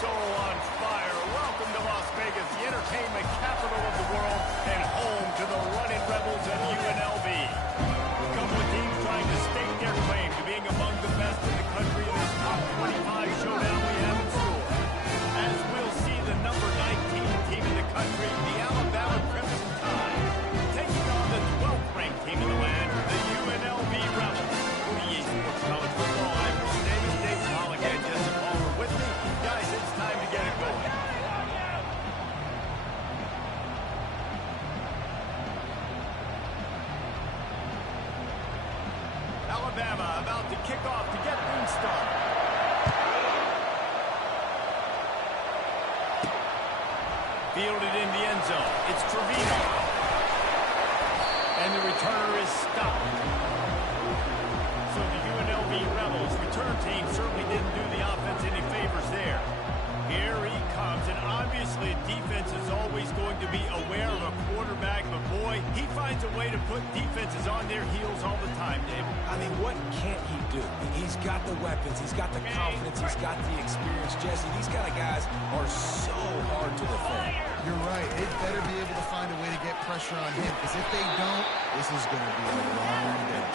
soul on fire. Welcome to Las Vegas, the entertainment capital of the world and home to the running rebels of UNLV. A couple of teams trying to stake their claim to being among the best in the country in this top 25 showdown we have in store. As we'll see the number 19 team in the country, the Alabama Crimson Tide, taking on the 12th ranked team in the land, the UNLV Rebels. For the Esports College Football, I'm your name is Dave Paul again, Jesse Palmer with me. Guys, it's time to get it going. Alabama about to kick off to get things started. Fielded in the end zone. It's Trevino. And the returner is stopped. So the UNLV Rebels return team certainly didn't do the offense any favors there. Here he comes, and obviously defense is always going to be aware of a quarterback, but boy, he finds a way to put defenses on their heels all the time, David. I mean, what can't he do? He's got the weapons, he's got the confidence, he's got the experience. Jesse, these kind of guys are so hard to defend. You're right. They better be able to find a way to get pressure on him, because if they don't, this is going to be a long day.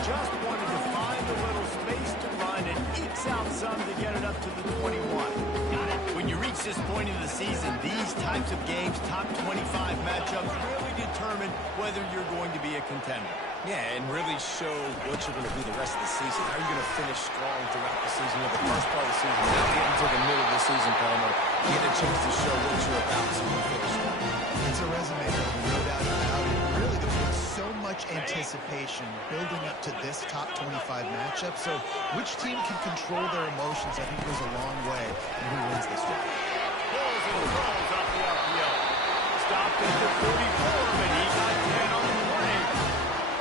Just wanted to find a little space to run and ekes out some to get it up to the 21. When you reach this point in the season, these types of games, top 25 matchups, really determine whether you're going to be a contender. Yeah, and really show what you're going to be the rest of the season. How are you going to finish strong throughout the season? You know, the first part of the season, now getting to the middle of the season, Palmer, getting a chance to show what you're about so you finish strong. It's a resume, no doubt about it. Really, there's been so much anticipation building up to this top 25 matchup. So which team can control their emotions, I think, goes a long way in who wins this one. Pulls and throws off the RPO. Stopped at the 44, but he got 10 on the play.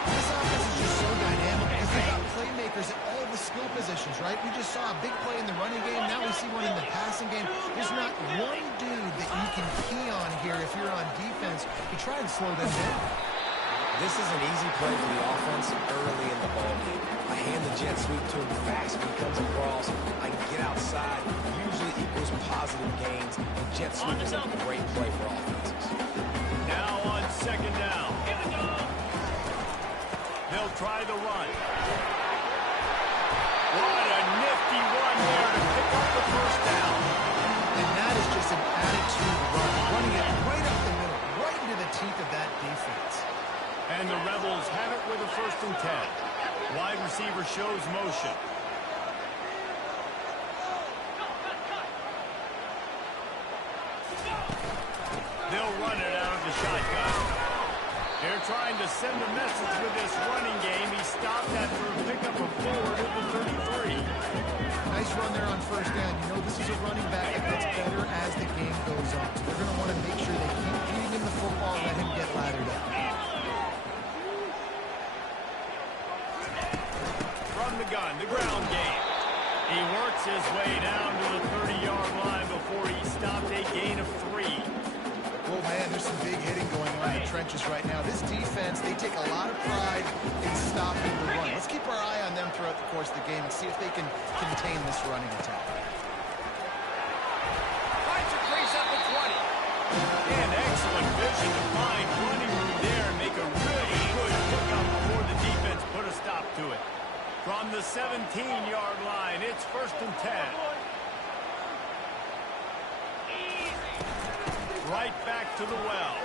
This offense is just so dynamic because they've got playmakers at all the skill positions, right? We just saw a big play in the running game. Now we see one in the passing game. There's not one dude that you can key on here if you're on defense to try and slow them down. This is an easy play for the offense early in the ballgame. I hand the jet sweep to him fast when he comes across. I can get outside. Usually equals positive gains. And jet sweep is a great play for offenses. Now on second down. They'll try the run. What a nifty run there to pick up the first down. And that is just an attitude run. Running it right up the middle, right into the teeth of that defense. And the Rebels have it with a 1st and 10. Wide receiver shows motion. They'll run it out of the shotgun. They're trying to send a message with this running game. He stopped after a pickup of 4 to the 33. Nice run there on 1st down. You know this is a running back that gets better as the game goes on. So they're going to want to make sure they keep feeding him the football and let him get lathered up. From the gun, the ground game. He works his way down to the 30-yard line before he stopped a gain of 3. Oh, man, there's some big hitting going on in the trenches right now. This defense, they take a lot of pride in stopping the run. Let's keep our eye on them throughout the course of the game and see if they can contain this running attack. Finds a crease at the 20. And excellent vision to find running room there and make a really good pickup before the defense put a stop to it. From the 17-yard line, it's 1st and 10. Right back to the well.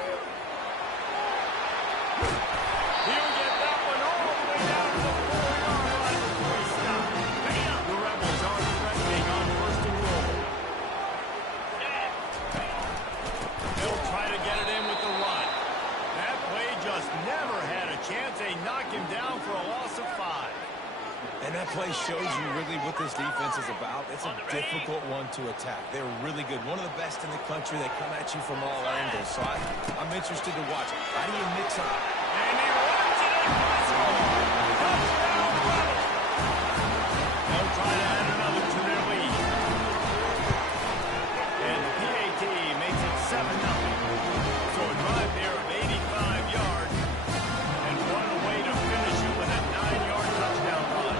He'll get that one all the way down to the 4-yard line before he stopped. The Rebels are threatening on 1st and goal. They'll try to get it in with the run. That play just never had a chance. They knock him down for a loss of 5. And that play shows you really what this defense is about. It's a difficult one to attack. They're really good. One of the best in the country. They come at you from all angles. So I'm interested to watch. How do you mix up? And he runs it impossible. Touchdown, Rebels. They'll try to add another to their lead. And the PAT makes it 7-0. So a drive there of 85 yards. And what a way to finish it with a 9-yard touchdown run.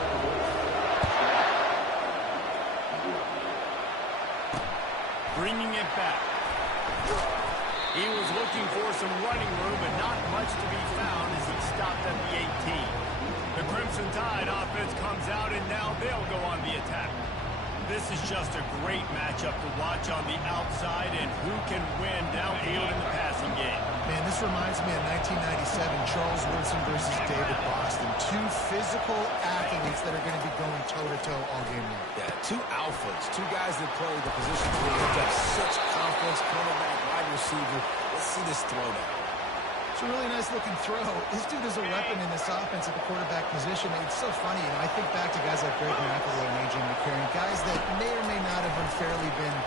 it back. He was looking for some running room, but not much to be found as he stopped at the 18. The Crimson Tide offense comes out, and now they'll go on the attack. This is just a great matchup to watch on the outside, and who can win downfield in the passing game. Man, this reminds me of 1997, Charles Woodson versus David Boston. Two physical athletes that are going to be going toe-to-toe all game long. Yeah, two alphas, two guys that play the positions where you have to have such confidence, cornerback, wide receiver. Let's see this throwdown. It's a really nice-looking throw. This dude is a weapon in this offense at the quarterback position. It's so funny. I think back to guys like Greg McElroy and A.J. McCarron, guys that may or may not have unfairly been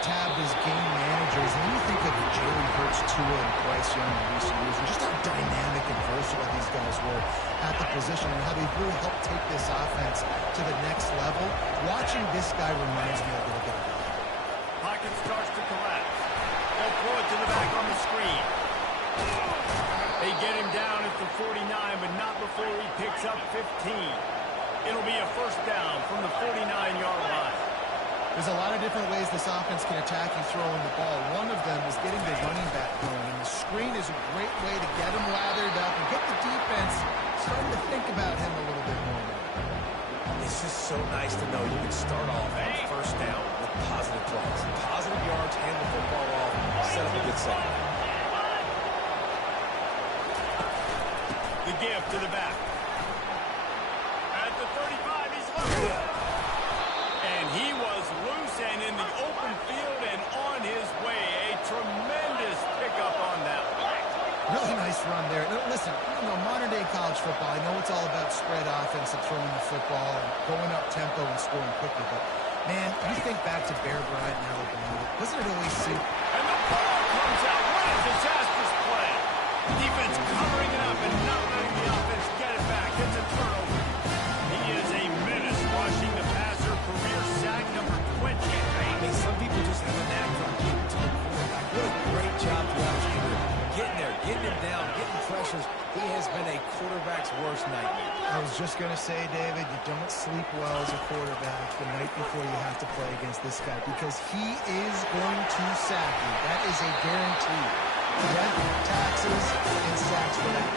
tabbed as game managers. And then you think of Jalen Hurts, Tua, and Bryce Young in recent years, and just how dynamic and versatile these guys were at the position and how they've really helped take this offense to the next level. Watching this guy reminds me a little bit of that. Pocket starts to collapse. They'll throw it to the back on the screen. They get him down at the 49, but not before he picks up 15. It'll be a first down from the 49-yard line. There's a lot of different ways this offense can attack you throwing the ball. One of them is getting the running back going, and the screen is a great way to get him lathered up and get the defense starting to think about him a little bit more. It's just so nice to know you can start off on first down with positive plays. Positive yards, hand the football off, set up a good second. The give to the back. At the 35, he's loose. And he was loose and in the open field and on his way. A tremendous pickup on that one. Really nice run there. Now, listen, modern-day college football, I know it's all about spread offense and throwing the football and going up tempo and scoring quickly, but, man, you think back to Bear Bryant and Alabama. Wasn't it always soup? And the ball comes out. What a disastrous play. Defense covering it up and not letting the offense get it back. It's a turnover. He is a menace rushing the passer. Career sack number 20. I mean, some people just have a knack for getting to the quarterback. What a great job throughout his career. Getting there, getting him down, getting pressures. He has been a quarterback's worst nightmare. I was just going to say, David, you don't sleep well as a quarterback the night before you have to play against this guy because he is going to sack you. That is a guarantee. Rent, taxes, and sacks for that.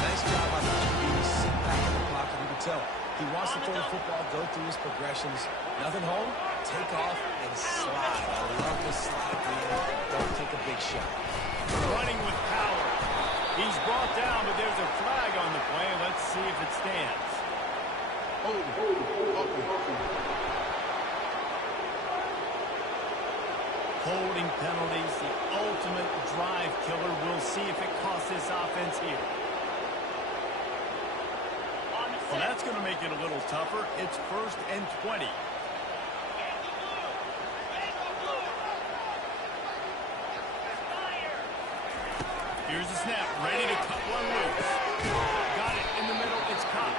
Nice job by the QB. Sit back in the pocket. You can tell he wants to throw the football, go through his progressions. Nothing home, take off, and slide. I love the slide. Don't take a big shot. Running with power. He's brought down, but there's a flag on the play. Let's see if it stands. Holding penalties, the ultimate drive killer. We'll see if it costs this offense here. Well, that's going to make it a little tougher. It's 1st and 20. Here's the snap, ready to cut one loose. Got it in the middle, it's Cox.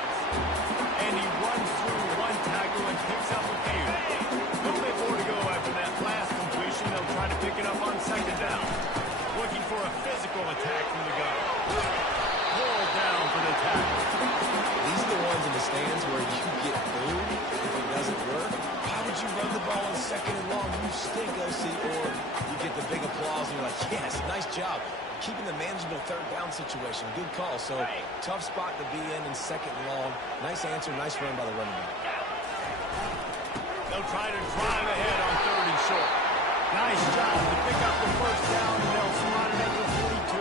And he runs through one tackle and picks up a few. A little bit more to go after that last completion. They'll try to pick it up on 2nd down. Looking for a physical attack from the gun. Pulled down for the tackle. These are the ones in the stands where you get booed if it doesn't work. Why would you run the ball on 2nd and long? You stink, OC. Or you get the big applause and you're like, yes, nice job. Keeping the manageable 3rd down situation. Good call. So, tough spot to be in 2nd and long. Nice answer, nice run by the running back. They'll try to drive ahead on 3rd and short. Nice job to pick up the 1st down, and they'll slot it at the 42.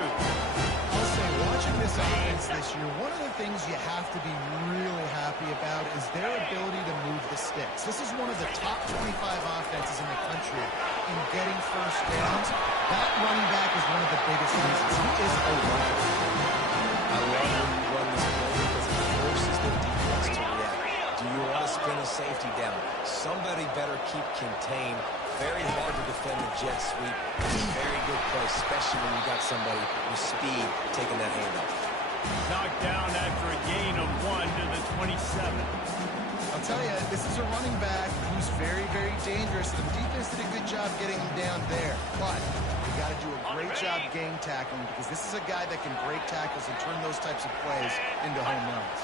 I'll say, watching this offense this year, one of the things you have to be really happy about is their ability to move the sticks. This is one of the top 25 offenses in the country in getting 1st downs. That running back is one of the biggest reasons. He is a runner. I love when you run this play because it forces the defense to react. Do you want to spin a safety down? Somebody better keep contained. Very hard to defend the jet sweep. It's a very good play, especially when you got somebody with speed taking that handoff. Knocked down after a gain of 1 to the 27. I'll tell you, this is a running back who's very, very dangerous. The defense did a good job getting him down there. But you got to do a great job game tackling because this is a guy that can break tackles and turn those types of plays into home runs.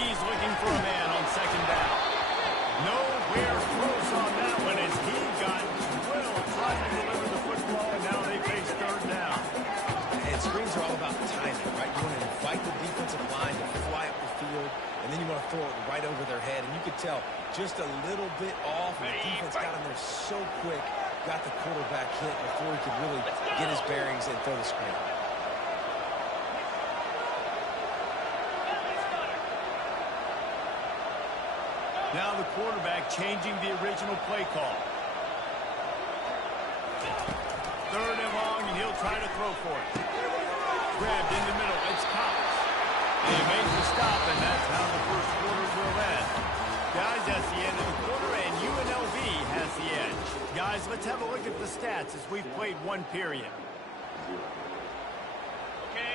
He's looking for a man on 2nd down. No We're close on that one as he got drilled trying to deliver the football, and now they face third down. And screens are all about timing, right? You want to invite the defensive line to fly up the field, and then you want to throw it right over their head. And you could tell just a little bit off, and the defense got him there so quick, got the quarterback hit before he could really get his bearings and throw the screen. Now the quarterback changing the original play call. Third and long, and he'll try to throw for it. Grabbed in the middle. It's Collins. And he makes the stop, and that's how the first quarter will end. Guys, that's the end of the quarter, and UNLV has the edge. Guys, let's have a look at the stats as we've played one period.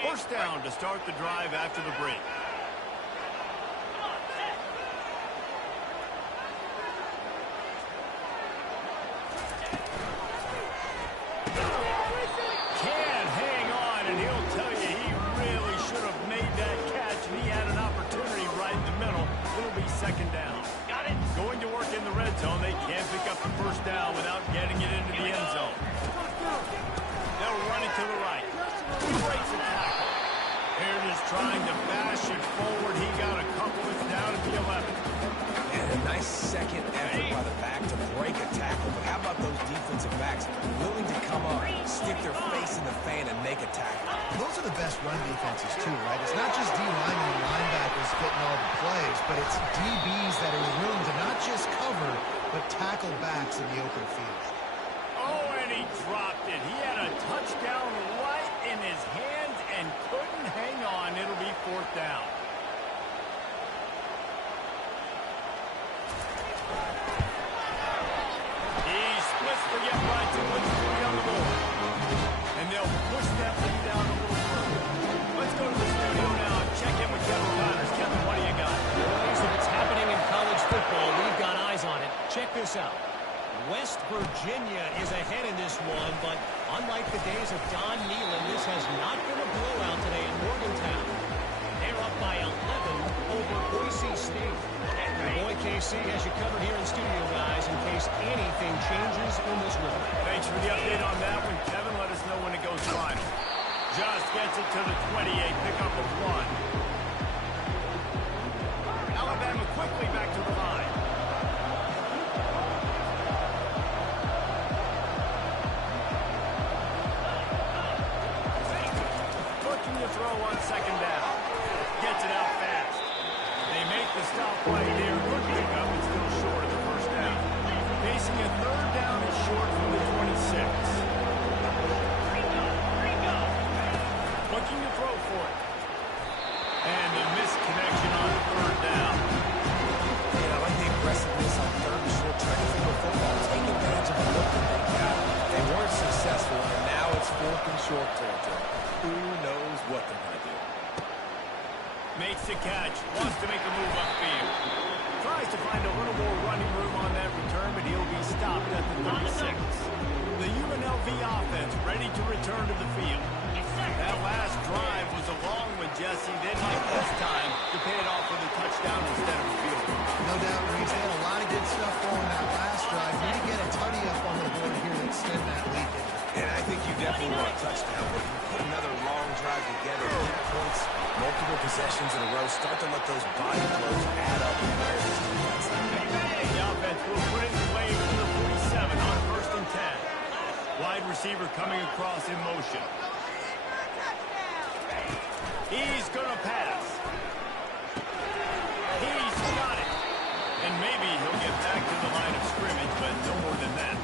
First down to start the drive after the break. Can hang on, and he'll tell you he really should have made that catch, and he had an opportunity right in the middle. It'll be second down. Got it. Going to work in the red zone. They can't pick up the first down without getting it into the end zone. They'll run it to the right. He breaks the tackle. They're just trying to bash it forward. He got a couple. It's down at the 11. And a nice second effort by the back to break a tackle. But how about those defensive backs willing to come up, stick their face in the fan, and make a tackle? Those are the best run defenses, too, right? It's not just D-linemen and linebackers getting all the plays, but it's DBs that are willing to not just cover, but tackle backs in the open field. Oh, and he dropped it. He had a touchdown right in his hands and couldn't hang on. It'll be fourth down. He splits the get right to put 3 on the board. And they'll push that lead down a little further. Let's go to the studio now and check in with Kevin Connors. Kevin, what do you got? Boys, if it's happening in college football, we've got eyes on it. Check this out. West Virginia is ahead in this one, but unlike the days of Don Nehlen, this has not been a blowout today in Morgantown. They're up by 11 over Boise State. Your boy KC has you covered here in studio, guys, in case anything changes in this one. Thanks for the update on that one, Kevin. Let us know when it goes final. Just gets it to the 28, pickup of 1. Alabama quickly back to the line. Looking to throw on second down. Gets it out fast. They make the stop right here. Good pickup, but still short of the first down. Facing a third down and short from the 26. Looking to throw for it. And the missed connection on third down. And I like the aggressiveness on third and short, trying to throw the football, take advantage of the look that they got. They weren't successful, and now it's fourth and short territory. Who knows what they're going to do? Makes the catch. Wants to make a move upfield. Tries to find a little more running room on that return, but he'll be stopped at the 36. The UNLV offense ready to return to the field. That last drive was a long one, Jesse. Then like this time to pay it off with a touchdown instead of a field goal. No doubt, Reese. They had a lot of good stuff going that last drive. Need to get a tutty up on the board here to extend that lead. And I think you definitely want a touchdown. But if you put another long drive together, get points, multiple possessions in a row, start to let those body blows add up and wear this defense. The offense will put it away from the 47 on first and 10. Wide receiver coming across in motion. He's going to pass. He's got it. And maybe he'll get back to the line of scrimmage, but no more than that.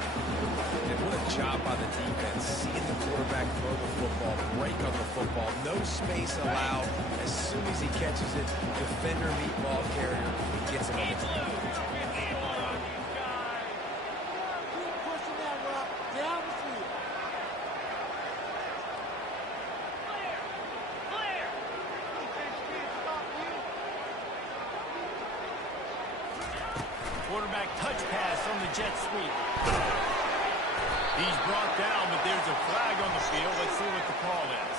And what a job by the defense, seeing the quarterback throw the football, break on the football, no space allowed. As soon as he catches it, defender meet ball carrier, he gets it on the ground. Quarterback touch pass on the jet sweep. He's brought down, but there's a flag on the field. Let's see what the call is.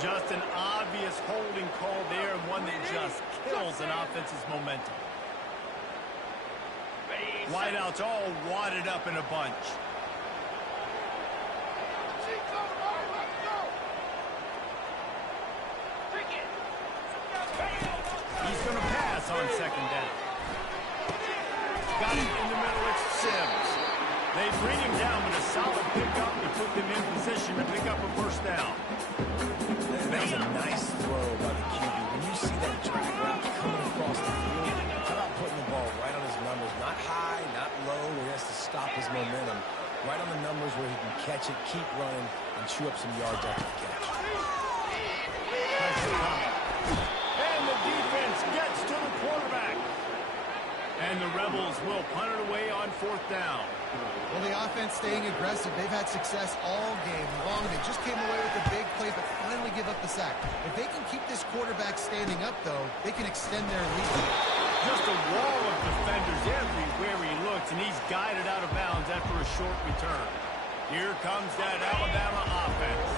Just an obvious holding call there, and one that just kills an offense's momentum. Wideouts all wadded up in a bunch. He's going to pass on second down. Got it in the middle, it's Sims. They bring him down, but a solid pickup to put them in position to pick up a first down. That was a nice throw by the QB. When you see that drag route coming across the field, how about putting the ball right on his numbers? Not high, not low, where he has to stop his momentum. Right on the numbers where he can catch it, keep running, and chew up some yards after the catch. And the defense gets to the quarterback. And the Rebels will punt it away on fourth down. Well, the offense staying aggressive. They've had success all game long. They just came away with a big play, but finally give up the sack. If they can keep this quarterback standing up, though, they can extend their lead. Just a wall of defenders everywhere he looks, and he's guided out of bounds after a short return. Here comes that Alabama offense.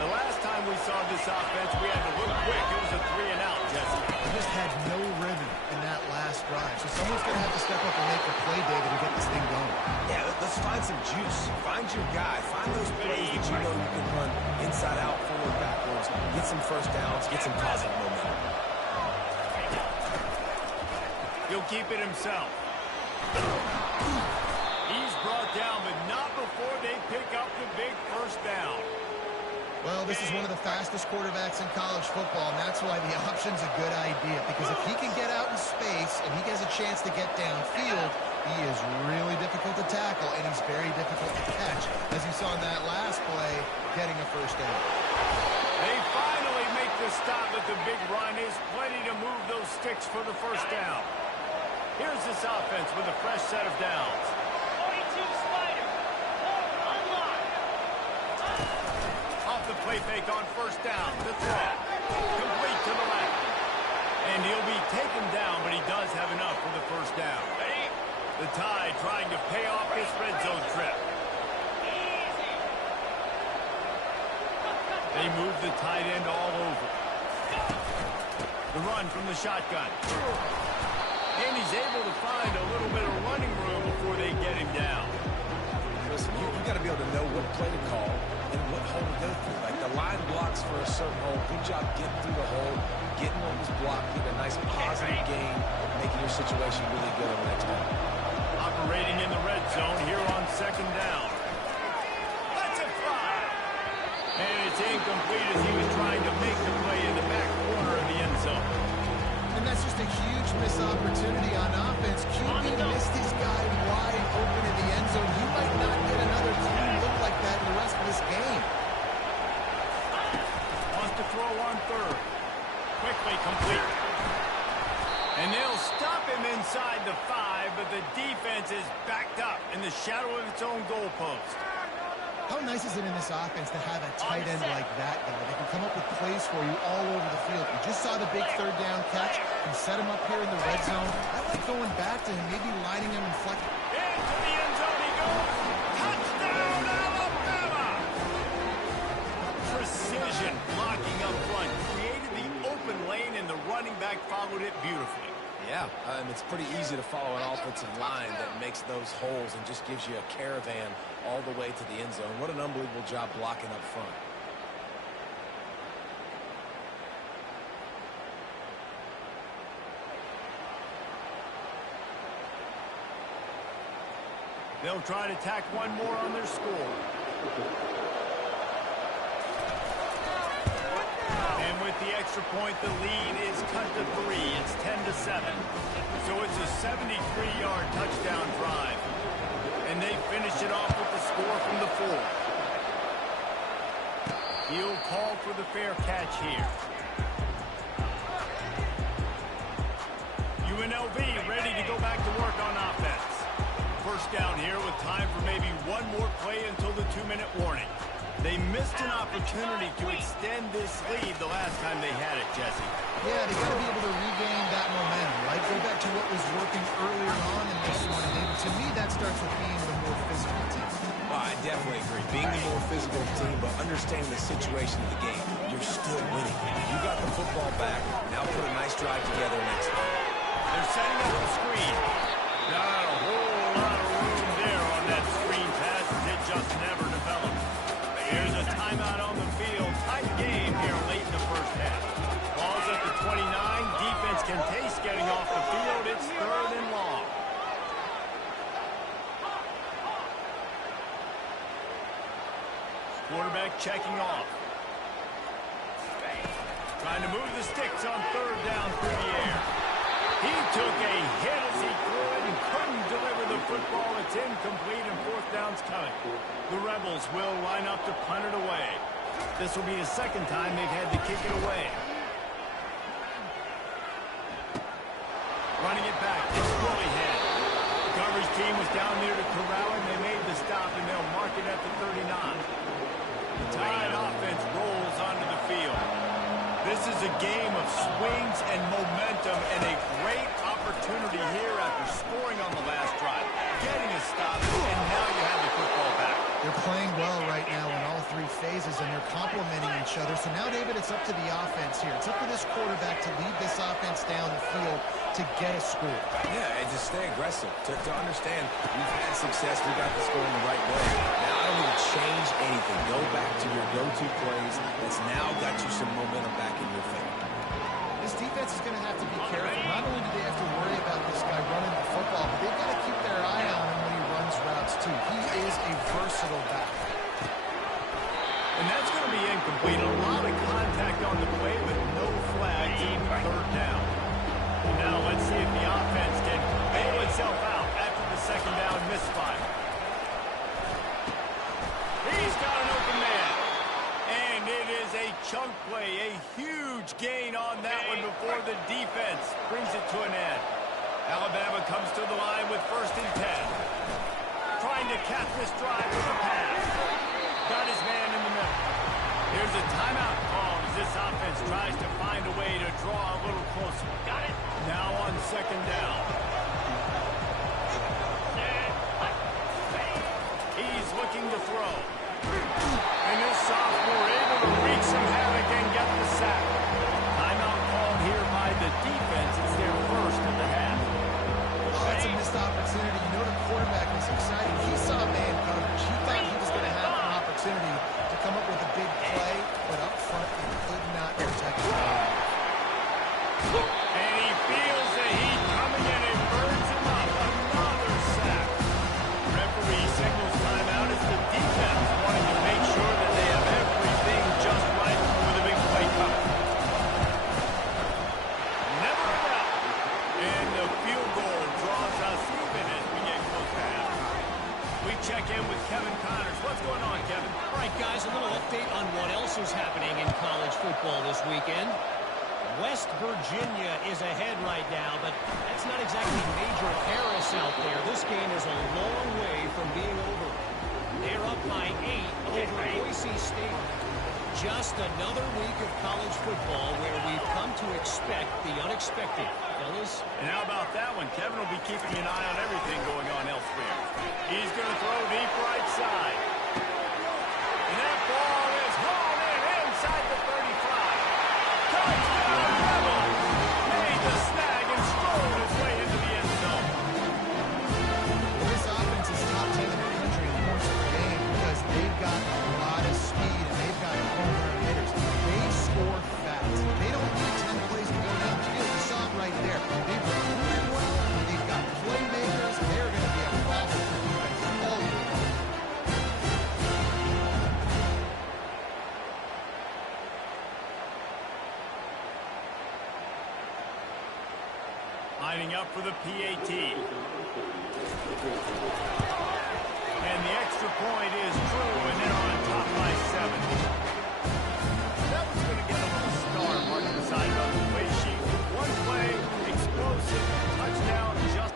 The last time we saw this offense, we had to look quick. It was a 3-and-out, Jesse. They just had no rhythm in that last drive. So someone's going to have to step up and make a play, David, to get this thing going. Yeah, let's find some juice. Find your guy. Find those plays that you know you can run inside out, forward, backwards, get some first downs, get some positive momentum. He'll keep it himself. He's brought down, but not before they pick up the big first down. Well, this is one of the fastest quarterbacks in college football, and that's why the option's a good idea. Because if he can get out in space and he has a chance to get downfield, he is really difficult to tackle, and he's very difficult to catch. As you saw in that last play, getting a first down. They finally make the stop at the big run. Is plenty to move those sticks for the first down. Here's this offense with a fresh set of downs. 22 slider. Off the play fake on first down. The throw. Complete to the left. And he'll be taken down, but he does have enough for the first down. The Tide trying to pay off this red zone trip. They move the tight end all over. The run from the shotgun. And he's able to find a little bit of running room before they get him down. Listen, you got to be able to know what play to call and what hole to go through. Like the line blocks for a certain hole. Good job getting through the hole, getting what was blocked, get a nice positive gain, making your situation really good on the next one. Operating in the red zone here on second down. Let's it fly. And it's incomplete as he was trying to make the play in the back corner of the end zone. And that's just a huge missed opportunity on offense. QB missed his guy wide open in the end zone. He might not get another clean look like that in the rest of this game. Wants to throw on third. Quickly complete. And they'll stop him inside the 5, but the defense is backed up in the shadow of its own goalpost. How nice is it in this offense to have a tight end like that guy that can come up with plays for you all over the field? You just saw the big third down catch. You set him up here in the red zone. I like going back to him, maybe lining him and flecking. Into the end zone he goes. Touchdown, Alabama! Precision blocking up front. Created the open lane, and the running back followed it beautifully. Yeah, it's pretty easy to follow an offensive line that makes those holes and just gives you a caravan all the way to the end zone. What an unbelievable job blocking up front. They'll try to tack one more on their score. And with the extra point, the lead is cut to 3. It's 10-7. So it's a 73-yard touchdown drive. And they finish it off with the score from the 4. He'll call for the fair catch here. UNLV ready to go back to work on offense. First down here with time for maybe one more play until the 2-minute warning. They missed an opportunity to extend this lead the last time they had it, Jesse. Yeah, they got to be able to regain that momentum. Like Go back to what was working earlier on in this one, and to me, that starts with being the more physical team. I definitely agree. Being the more physical team, but understanding the situation of the game. You're still winning. You got the football back. Now put a nice drive together and execute. They're setting up the screen. Not a whole lot of room there on that screen pass as it just never developed. Here's a timeout on the field. Tight game here late in the first half. Ball's at the 29. Defense can taste getting off the field. It's 3rd and long. Quarterback checking off. Trying to move the sticks on 3rd down through the air. He took a hit as he threw it and couldn't deliver the football. It's incomplete and 4th down's coming. The Rebels will line up to punt it away. This will be the 2nd time they've had to kick it away. Running it back, it's Willie head. The coverage team was down there to corral him. They made the stop, and they'll mark it at the 39. The Tide offense rolls onto the field. This is a game of swings and momentum, and a great opportunity here after scoring on the last drive, getting a stop, and now you have the football back. They're playing well right now in all 3 phases, and they're complementing each other. So now, David, it's up to the offense here. It's up to this quarterback to lead this offense down the field to get a score. Yeah, and just stay aggressive. To understand, we've had success. We got this going the right way. Now, I don't need to change anything. Go back to your go-to plays. That's now got you some momentum back in your favor. This defense is going to have to be careful. Not only do they have to worry about this guy running the football, but they've got to keep their eye on him when he runs routes, too. He is a versatile back. And that's going to be incomplete. A lot of contact on the play, but no flags in 3rd down. And now let's see if the offense can bail itself out after the 2nd down misfire. He's got an open man. And it is a chunk play, a huge gain on that one before the defense brings it to an end. Alabama comes to the line with 1st and 10. Trying to cap this drive with a pass. Got his man in the middle. Here's a timeout call as this offense tries to find a way to draw a little closer. Got it. Now on 2nd down. He's looking to throw. And this sophomore able to wreak some havoc and get the sack. Timeout called here by the defense. It's their 1st of the half. Oh, that's a missed opportunity. You know the quarterback was excited. He saw man coverage. He thought he was going to have an opportunity to come up with a big play, but up front he could not protect the ball. And he feels the heat coming in and burns him up. Another sack. Referee signals timeout as the defense wanting to make sure that they have everything just right for the big play coming. Never a doubt. And the field goal draws us even as we get close to halftime. We check in with Kevin Connors. What's going on, Kevin? All right, guys, a little update on what else is happening in college football this weekend. West Virginia is ahead right now, but that's not exactly Major Harris out there. This game is a long way from being over. They're up by 8 over Boise State. Just another week of college football where we've come to expect the unexpected. Fellas? And how about that one? Kevin will be keeping an eye on everything going on elsewhere. He's going to throw deep right side. And that ball is hauled in inside the 35. Touchdown, Rebels! Made the snag and strolled his way into the end zone. Well, this offense is top 10 in the country in points per game because they've got a lot of speed and they've got home run hitters. They score fast. They don't need 10 plays to go down the field. You saw it right there. They've recruited well. They've got playmakers. They're going to be a problem for defense all year long. Lining up for the PAT. And the extra point is true, and they're on top by 7. That was going to get a little star marked beside it on the play sheet. One play, explosive, touchdown, just...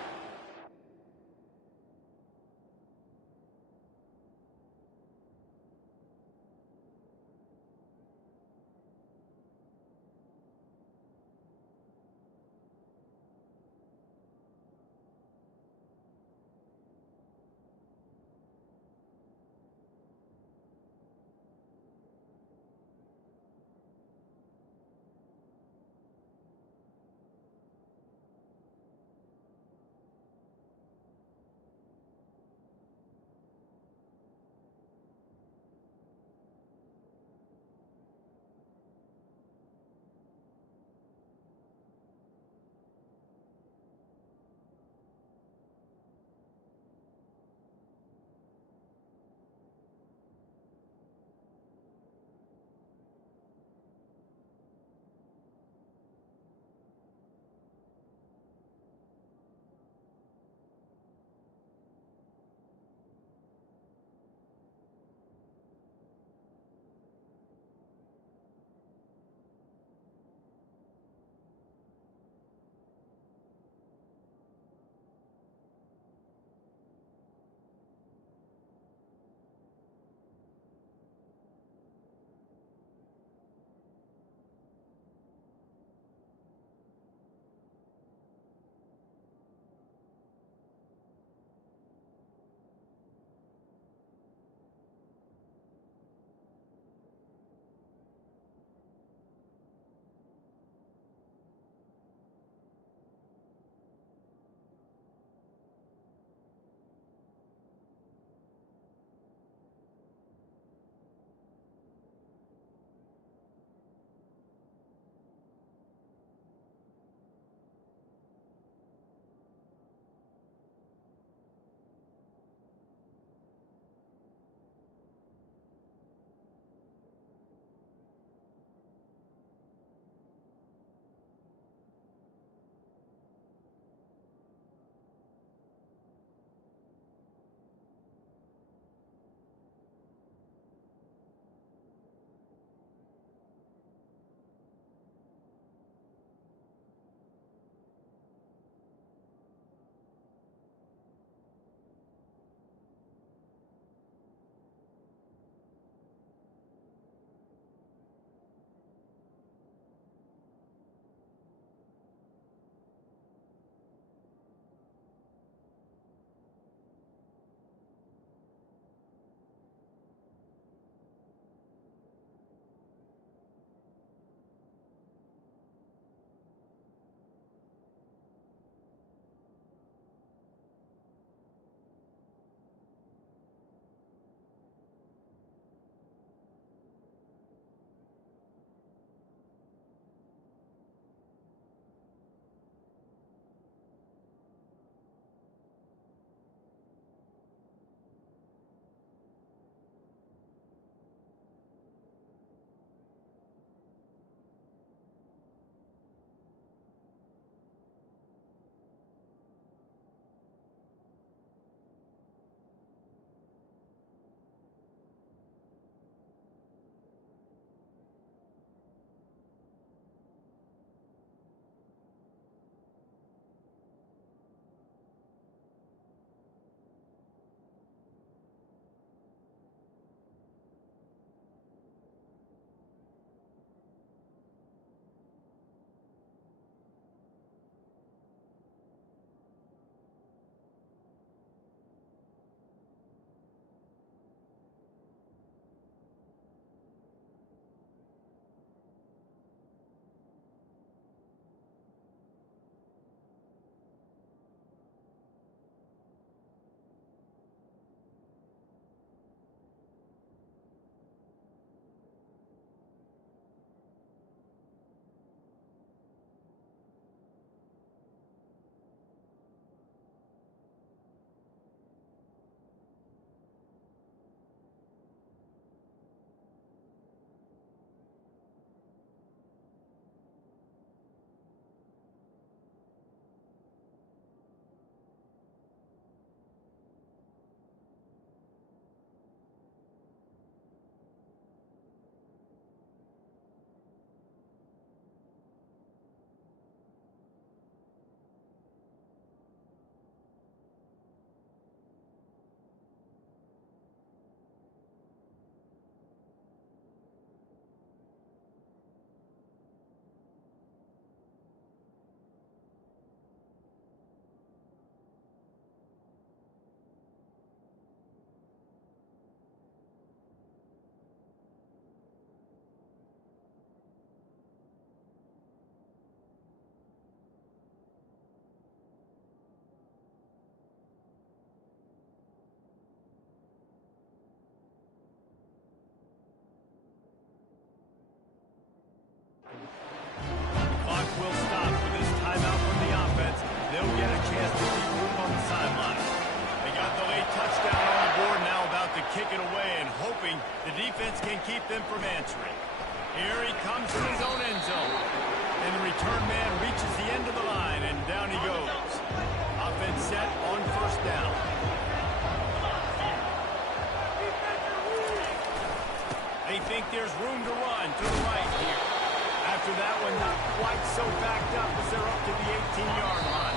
backed up as they're up to the 18-yard line.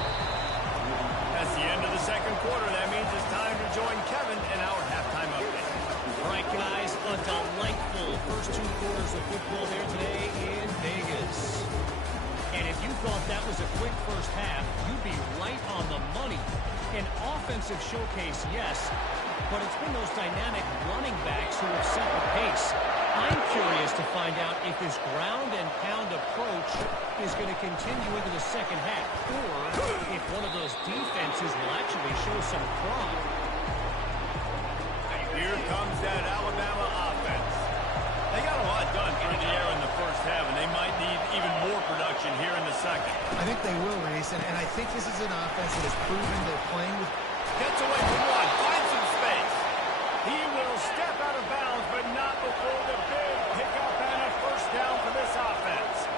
That's the end of the second quarter. That means it's time to join Kevin in our halftime update. All right, guys, a delightful first 2 quarters of football there today in Vegas. And if you thought that was a quick first half, you'd be right on the money. An offensive showcase, yes, but it's been those dynamic running backs who have set the pace. I'm curious to find out if this ground and pound approach is going to continue into the second half, or if one of those defenses will actually show some crawl. Here comes that Alabama offense. They got a lot done through the air in the first half, and they might need even more production here in the second. I think they will, Reese, and I think this is an offense that has proven they're playing with... Gets away from one, finds some space. He will step out of bounds, but not before the big pickup and a first down for this offense.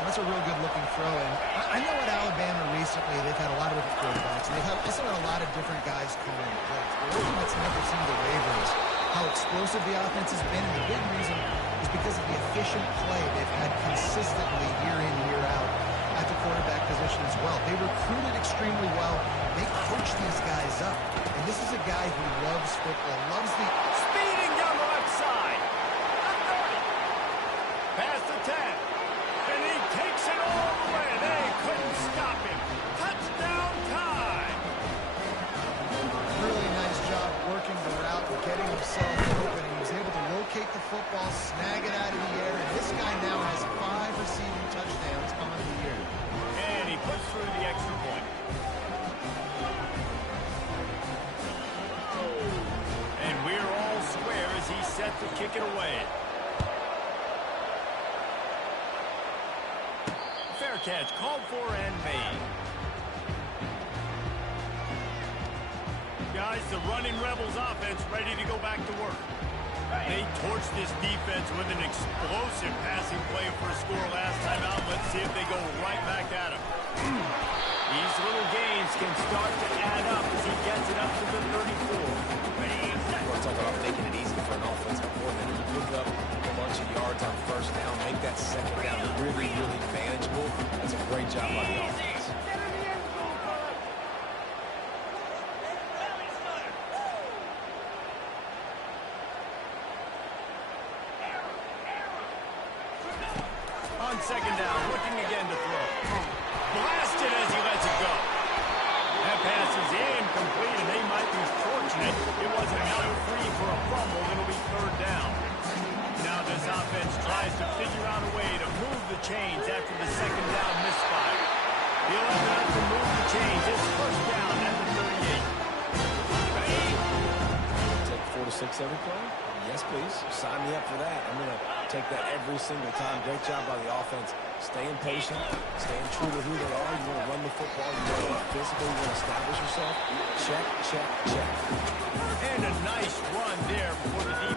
That's a real good-looking throw, and I know at Alabama recently they've had a lot of different quarterbacks, and they've also had a lot of different guys calling plays. But one thing that's never seemed to waver is how explosive the offense has been, and the big reason is because of the efficient play they've had consistently year in, year out at the quarterback position as well. They recruited extremely well. They coach these guys up, and this is a guy who loves football, loves the... Speeding down the left side. Past the 10. And he takes it all the way. They couldn't stop him. Touchdown time. Really nice job working the route and getting himself open. He was able to locate the football, snag it out of the air, and this guy now has 5 receiving touchdowns on the year. And he puts through the extra point. And we're all square as he's set to kick it away. Fair catch, called for and made. Guys, the running Rebels offense ready to go back to work. They torched this defense with an explosive passing play for a score last time out. Let's see if they go right back at him. These little gains can start to add up as he gets it up to the 34. We're talking about making it easy for an offensive coordinator to pick up a bunch of yards on first down, make that second down really, really manageable. That's a great job by the offense. On second down, looking again to throw. Blasted as he lets it go. That pass is incomplete, and they might be fortunate it wasn't another free for a fumble. It'll be third down. Now this offense tries to figure out a way to move the chains after the second down misfire. He'll have enough to move the chains. It's first down at the 38. Take 4 to 6 every play? Yes, please. Sign me up for that. I'm going to take that every single time. Great job by the offense. Staying patient, staying true to who they are. You want to run the football. You want to be physical. You want to establish yourself. Check, check, check. And a nice run there for the defense.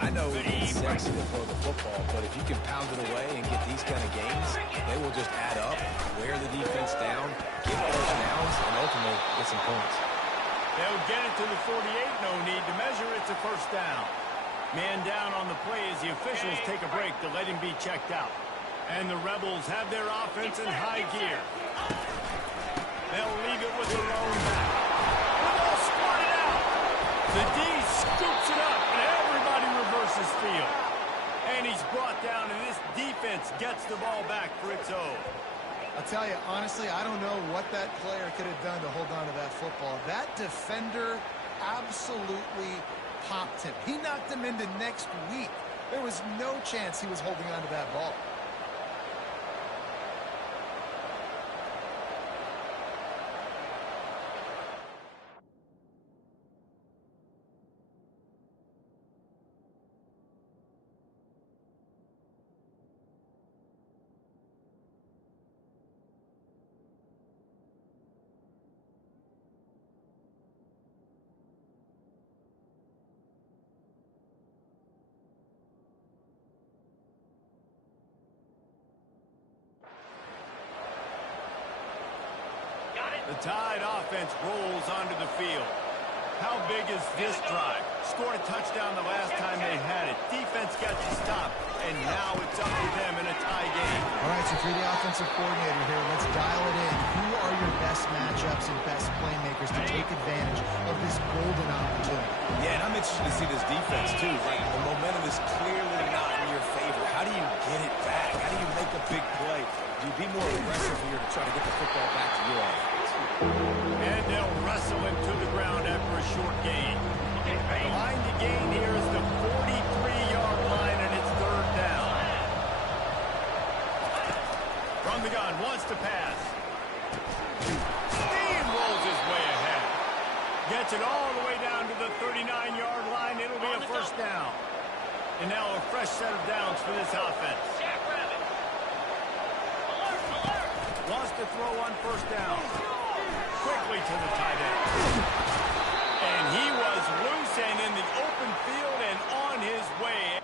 I know it's sexy to throw the football, but if you can pound it away and get these kind of gains, they will just add up, wear the defense down, get first downs, and ultimately get some points. They'll get it to the 48, no need to measure. It's a first down. Man down on the play as the officials take a break to let him be checked out. And the Rebels have their offense in high gear. They'll leave it with the lone back. The ball squirted out. The D scoops it up, and everybody reverses field. And he's brought down, and this defense gets the ball back for its own. I'll tell you, honestly, I don't know what that player could have done to hold on to that football. That defender absolutely popped him. He knocked him into next week. There was no chance he was holding on to that ball. The Tide offense rolls onto the field. How big is this drive? Scored a touchdown the last time they had it. Defense gets a stop, and now it's up to them in a tie game. All right, so for the offensive coordinator here, let's dial it in. Who are your best matchups and best playmakers to take advantage of this golden opportunity? Yeah, and I'm interested to see this defense, too. Like, the momentum is clearly not in your favor. How do you get it back? How do you make a big play? Do you be more aggressive here to try to get the football back to your offense? And they'll wrestle him to the ground after a short gain. The line to gain here is the 43-yard line, and it's third down. From the gun, wants to pass. Steamrolls his way ahead. Gets it all the way down to the 39-yard line. It'll be a first down. And now a fresh set of downs for this offense. Wants to throw on first down. Quickly to the tight end. And he was loose and in the open field and on his way.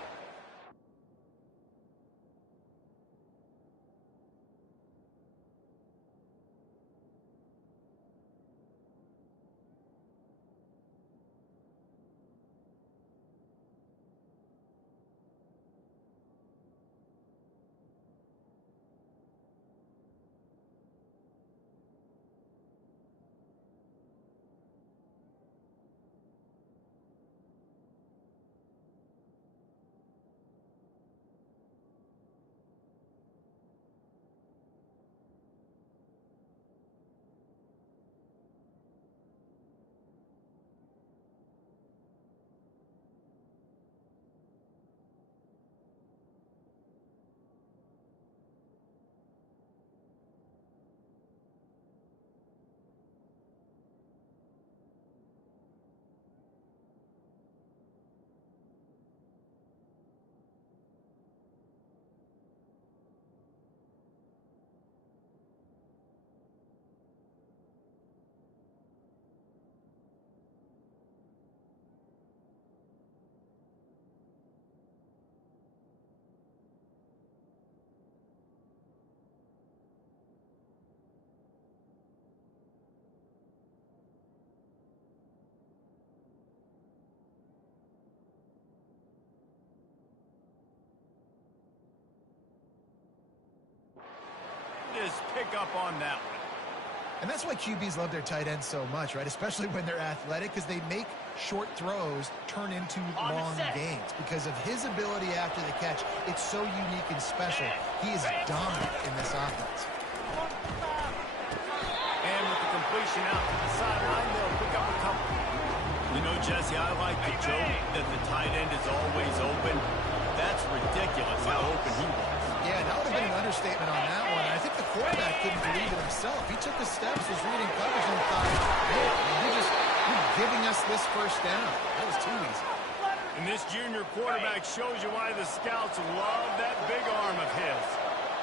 Just pick up on that one. And that's why QBs love their tight ends so much, right? Especially when they're athletic, because they make short throws turn into long gains. Because of his ability after the catch, it's so unique and special. He is dominant in this offense. And with the completion out to the sideline, they'll pick up a couple. You know, Jesse, I like the joke that the tight end is always open. That's ridiculous how open he was. Yeah, that would have been an understatement on that one. I think the quarterback couldn't believe it himself. He took the steps, was reading coverage, and thought, hey, you're giving us this first down. That was too easy. And this junior quarterback shows you why the scouts love that big arm of his.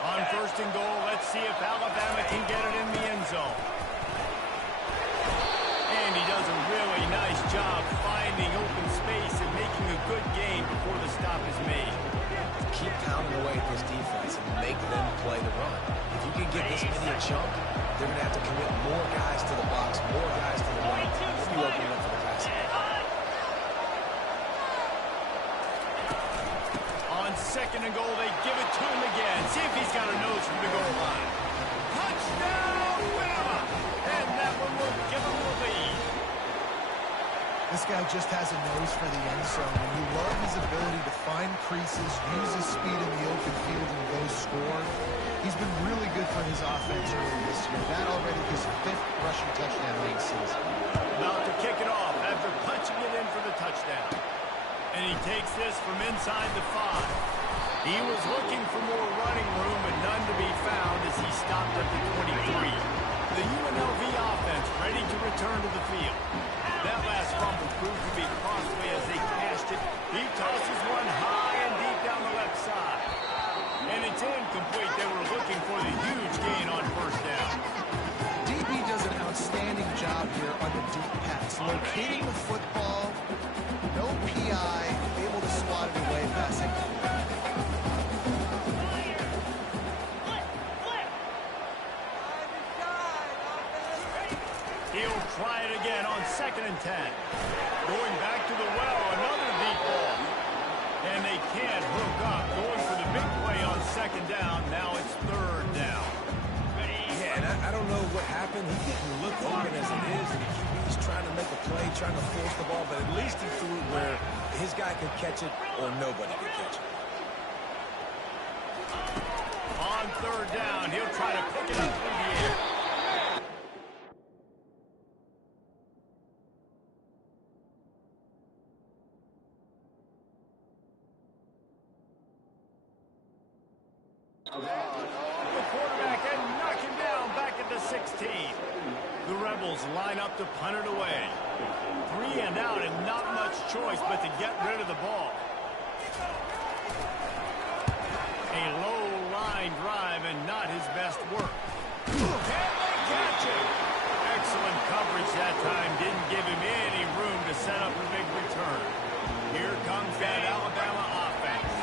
On first and goal, let's see if Alabama can get it in the end zone. And he does a really nice job finding open space and making a good gain before the stop is made. Keep pounding away at this defense and make them play the run. If you can get this many a chunk, they're going to have to commit more guys to the box, more guys to the run. They'll you opening up for the passing. On 2nd and goal, they give it to him again. See if he's got a nose from the goal line. Touchdown, Bama! And that one will give him the lead. This guy just has a nose for the end zone, and you love his ability to find creases, use his speed in the open field, and go score. He's been really good for his offense early this year. That already his 5th rushing touchdown of the season. About to kick it off after punching it in for the touchdown. And he takes this from inside the 5. He was looking for more running room, but none to be found as he stopped at the 23. The UNLV offense ready to return to the field. That last fumble proved to be costly as they cashed it. He tosses one high and deep down the left side. And it's incomplete. They were looking for the huge gain on 1st down. DB does an outstanding job here on the deep pass. Locating the football, no PI, able to swat it away passing. He'll try it again on 2nd and 10. Going back to the well, another deep ball. And they can't hook up. Going for the big play on 2nd down. Now it's 3rd down. Yeah, and I don't know what happened. He didn't look open as it is, and the QB's trying to make a play, trying to force the ball, but at least he threw it where his guy could catch it or nobody could catch it. On 3rd down, he'll try to pick it up through the air. The quarterback and knock him down back at the 16. The Rebels line up to punt it away. 3 and out and not much choice but to get rid of the ball. A low line drive and not his best work. Can they catch him? Excellent coverage that time. Didn't give him any room to set up a big return. Here comes that Alabama offense.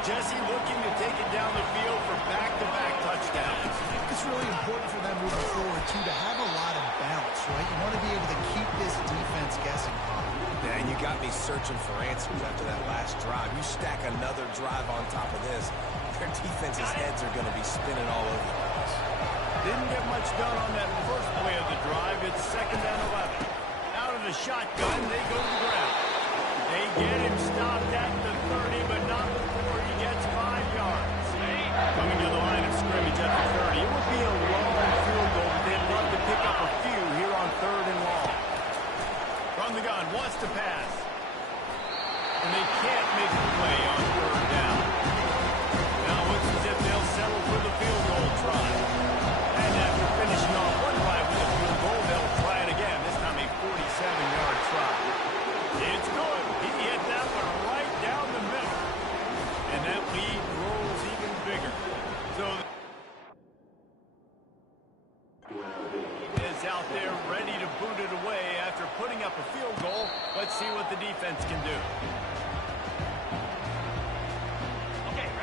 Jesse looking to take it down the field for back-to-back touchdowns. It's really important for them moving forward, too, to have a lot of balance, right? You want to be able to keep this defense guessing, Bob. Yeah, and you got me searching for answers after that last drive. You stack another drive on top of this, their defense's heads are going to be spinning all over the place. Didn't get much done on that first play of the drive. It's 2nd and 11. Out of the shotgun, they go to the ground. They get him stopped at the 30, but not before he gets 5 yards. Coming to the line of scrimmage at the 30. It would be a long field goal, but they'd love to pick up a few here on 3rd and long. From the gun, wants to pass. And they can't make the play on 3rd down. Now it looks as if they'll settle for the field goal try. And after finishing off one drive with a field goal, they'll try it again. This time a 47-yard try. It's good. He hit that one right down the middle. And that lead grows even bigger. So is out there ready to boot it away after putting up a field goal. Let's see what the defense can do.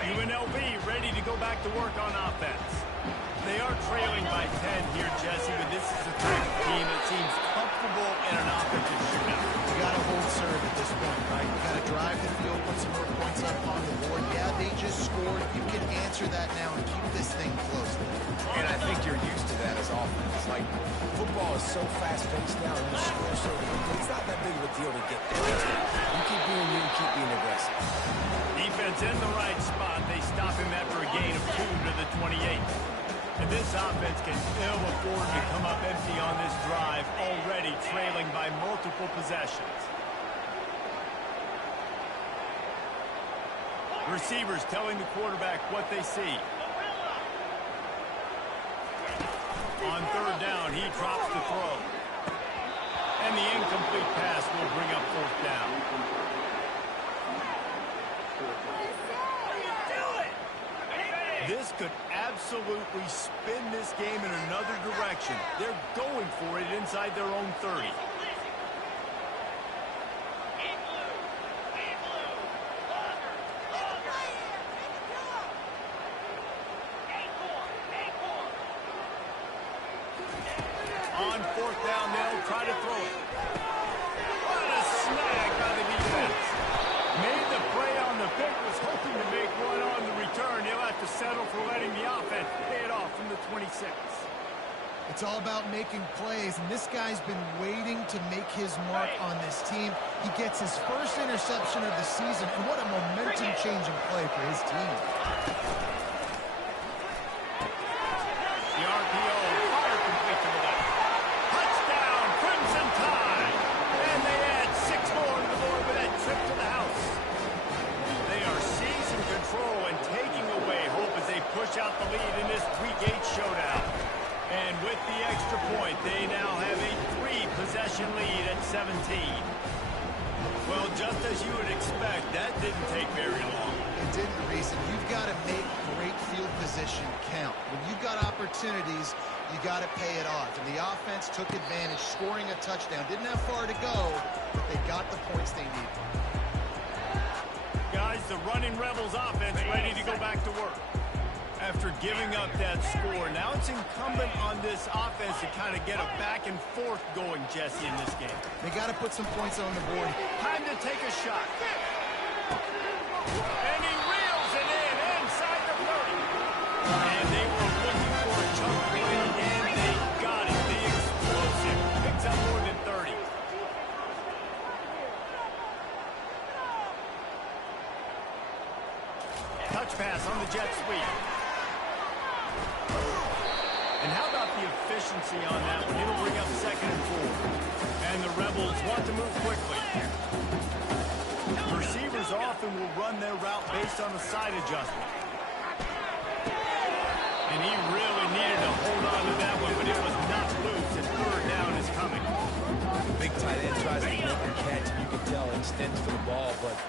UNLV ready to go back to work on offense. They are trailing by 10 here, Jesse, but this is a type of team that seems comfortable in an offensive shootout. You got to hold serve at this point, right? You got to drive the field, put some more points up on the board. Yeah, they just scored. You can answer that now and keep this thing close. And I think you're used to that as offense. Like, football is so fast-paced now, and you score so quickly. It's not that big of a deal to get there. You keep being you, keep being aggressive. Defense in the right spot. They stop him after a gain of 2 to the 28. And this offense can ill afford to come up empty on this drive, already trailing by multiple possessions. Receivers telling the quarterback what they see. On 3rd down, he drops the throw. And the incomplete pass will bring up 4th down. This could absolutely spin this game in another direction. They're going for it inside their own 30. On 4th down, they'll try to throw it. This guy's been waiting to make his mark on this team. He gets his first interception of the season, and what a momentum-changing play for his team. The RPO, fire complete to the left. Touchdown, Crimson Tide. And they add 6 more to the board with that trip to the house. They are seizing control and taking away hope as they push out the lead in this Week 8 showdown. And with the extra point, they now have a 3-possession lead at 17. Well, just as you would expect, that didn't take very long. It didn't, Reese. And you've got to make great field position count. When you've got opportunities, you got to pay it off. And the offense took advantage, scoring a touchdown. Didn't have far to go, but they got the points they needed. Guys, the running Rebels offense ready to go back to work. After giving up that score, now it's incumbent on this offense to kind of get a back and forth going, Jesse, in this game. They got to put some points on the board. Time to take a shot. And he reels it in inside the 30. And they were looking for a chunk play, and they got it. The explosive picks up more than 30. Touch pass on the jet sweep. And how about the efficiency on that one? It'll bring up 2nd and 4. And the Rebels want to move quickly. Receivers often will run their route based on a side adjustment. And he really needed to hold on to that one, but it was not loose, and 3rd down is coming. Big tight end tries to make a catch. You can tell extends for the ball, but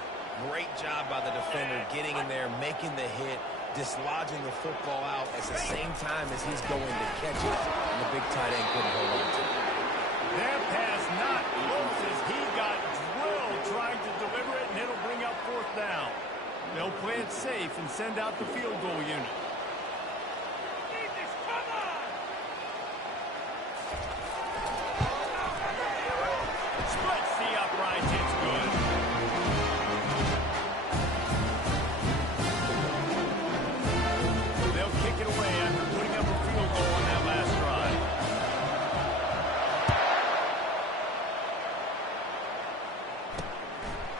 great job by the defender getting in there, making the hit, dislodging the football out at the same time as he's going to catch it, and the big tight end couldn't hold on to it. That pass not close as he got drilled trying to deliver it, and it'll bring up 4th down. They'll play it safe and send out the field goal unit. Splits the uprights, it's good. They'll kick it away after putting up a field goal on that last drive.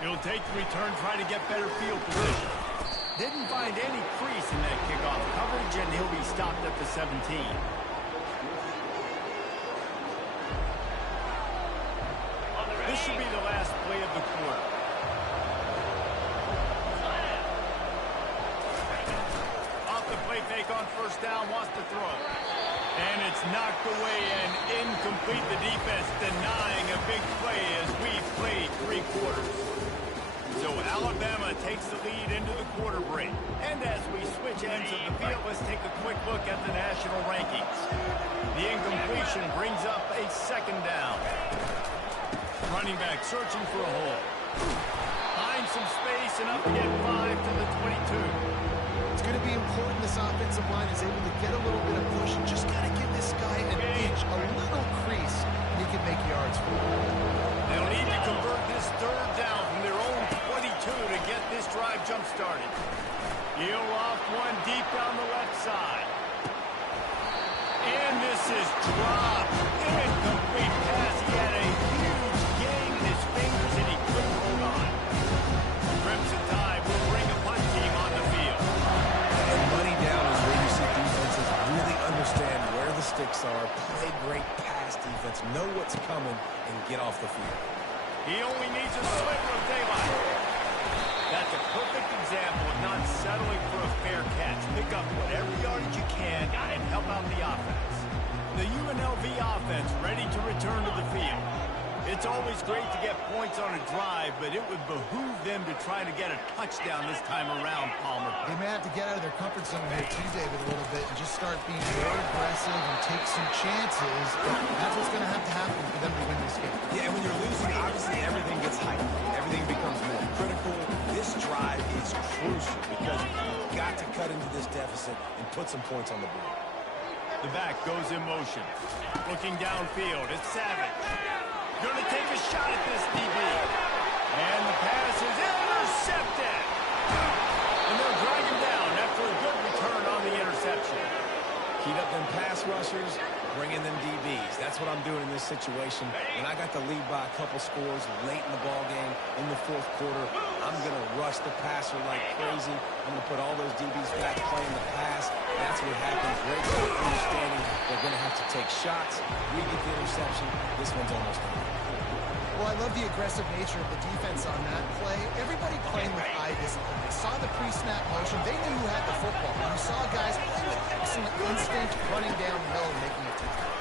He'll take the return, trying to get better field position. Didn't find any crease in that kickoff coverage, and he'll be stopped at the 17. This should be the last play of the quarter. Off the play fake on 1st down, wants to throw. And it's knocked away and incomplete. The defense denying a big play as we played 3 quarters. So Alabama takes the lead into the quarter break. And as we switch ends of the field, let's take a quick look at the national rankings. The incompletion brings up a 2nd down. Running back searching for a hole. Finds some space and up to get 5 to the 22. It's going to be important this offensive line is able to get a little bit of push and just got to give this guy an inch, a little crease, and he can make yards for him. They'll need to convert this 3rd down from their own 22 to get this drive jump-started. Heel off one deep down the left side. And this is dropped. Incomplete pass. He had a huge gain in his fingers, and he couldn't hold on. Crimson Tide will bring a punt team on the field. And money down is where you see defenses really understand where the sticks are, play great pass defense, know what's coming, and get off the field. He only needs a sliver of daylight. That's a perfect example of not settling for a fair catch. Pick up whatever yardage you can and help out the offense. The UNLV offense ready to return to the field. It's always great to get points on a drive, but it would behoove them to try to get a touchdown this time around, Palmer. They may have to get out of their comfort zone here too, David, a little bit and just start being more aggressive and take some chances. That's what's going to happen for them to win this game. Yeah, and when you're losing, obviously everything gets heightened. Everything becomes more critical. This drive is crucial because you've got to cut into this deficit and put some points on the board. The back goes in motion. Looking downfield, it's Savage. Going to take a shot at this DB. And the pass is intercepted. And they'll drag him down after a good return on the interception. Keep up them pass rushers, bring in them DBs. That's what I'm doing in this situation. When I got the lead by a couple scores late in the ball game, in the fourth quarter, I'm going to rush the passer like crazy. I'm going to put all those DBs back playing the pass. That's what happens. Great understanding. They're going to have to take shots. We get the interception. This one's almost done. Well, I love the aggressive nature of the defense on that play. Everybody playing with eye discipline. They saw the pre-snap motion. They knew who had the football. You saw guys playing with excellent instinct, running downhill and making a tackle.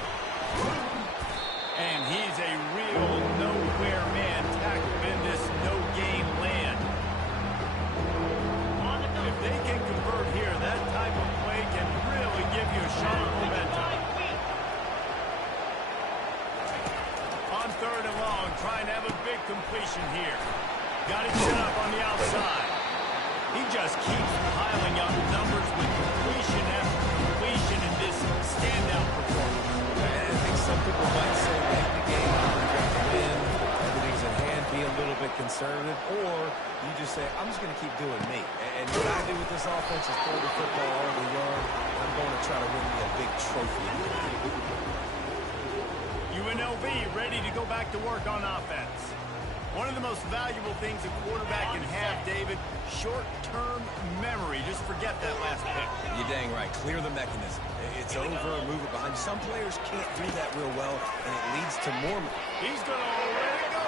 And he's a real nowhere man tackled in this no-game land. If they can convert here, that type of play can really give you a shot of momentum. On third and long, trying to have a big completion here. Got it set up on the outside. He just keeps piling up numbers with completion after completion in this standout performance. I think some people might say late in the game, you've got to win, everything's at hand, be a little bit conservative, or you just say, I'm just going to keep doing me. And what I do with this offense is throw the football all over the yard. I'm going to try to win me a big trophy. UNLV ready to go back to work on offense. One of the most valuable things a quarterback can have, David, short-term memory. Just forget that last pick. You're dang right. Clear the mechanism. It's over, move it behind you. Some players can't do that real well, and it leads to more. He's going to let it go.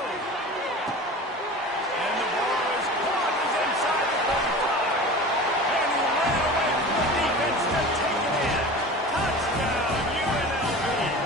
And the ball is caught. He's inside the 35. And he ran away from the defense to take it in. Touchdown, UNLV.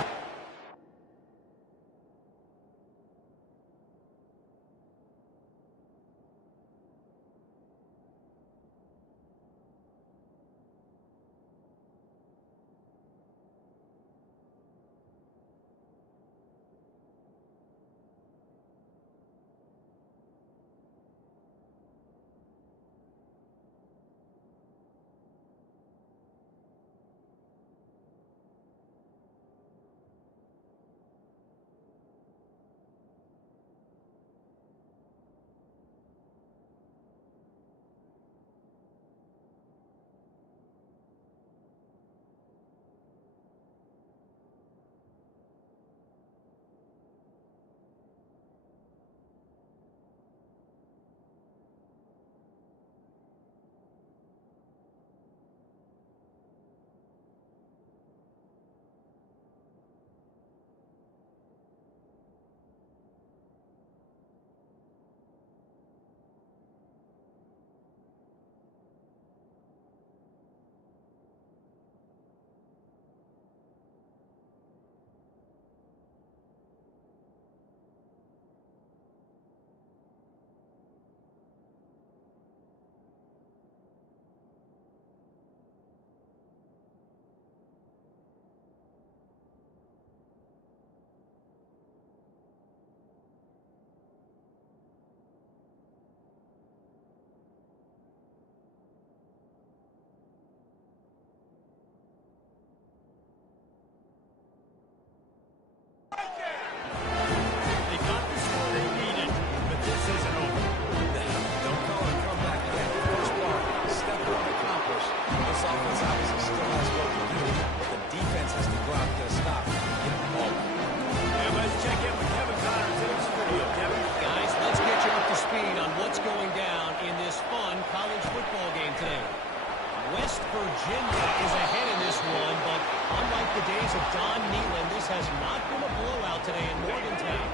They got the score they needed, but this isn't over. Don't call it a comeback yet. First part, step one accomplished. This offense obviously still has work to do, but the defense has to go out there and stop and get the ball back. And let's check in with Kevin Connors in the studio. Kevin? Guys, let's get you up to speed on what's going down in this fun college football game today. West Virginia is ahead in this one, but unlike the days of Don Nehlen, this has not been a blowout today in Morgantown.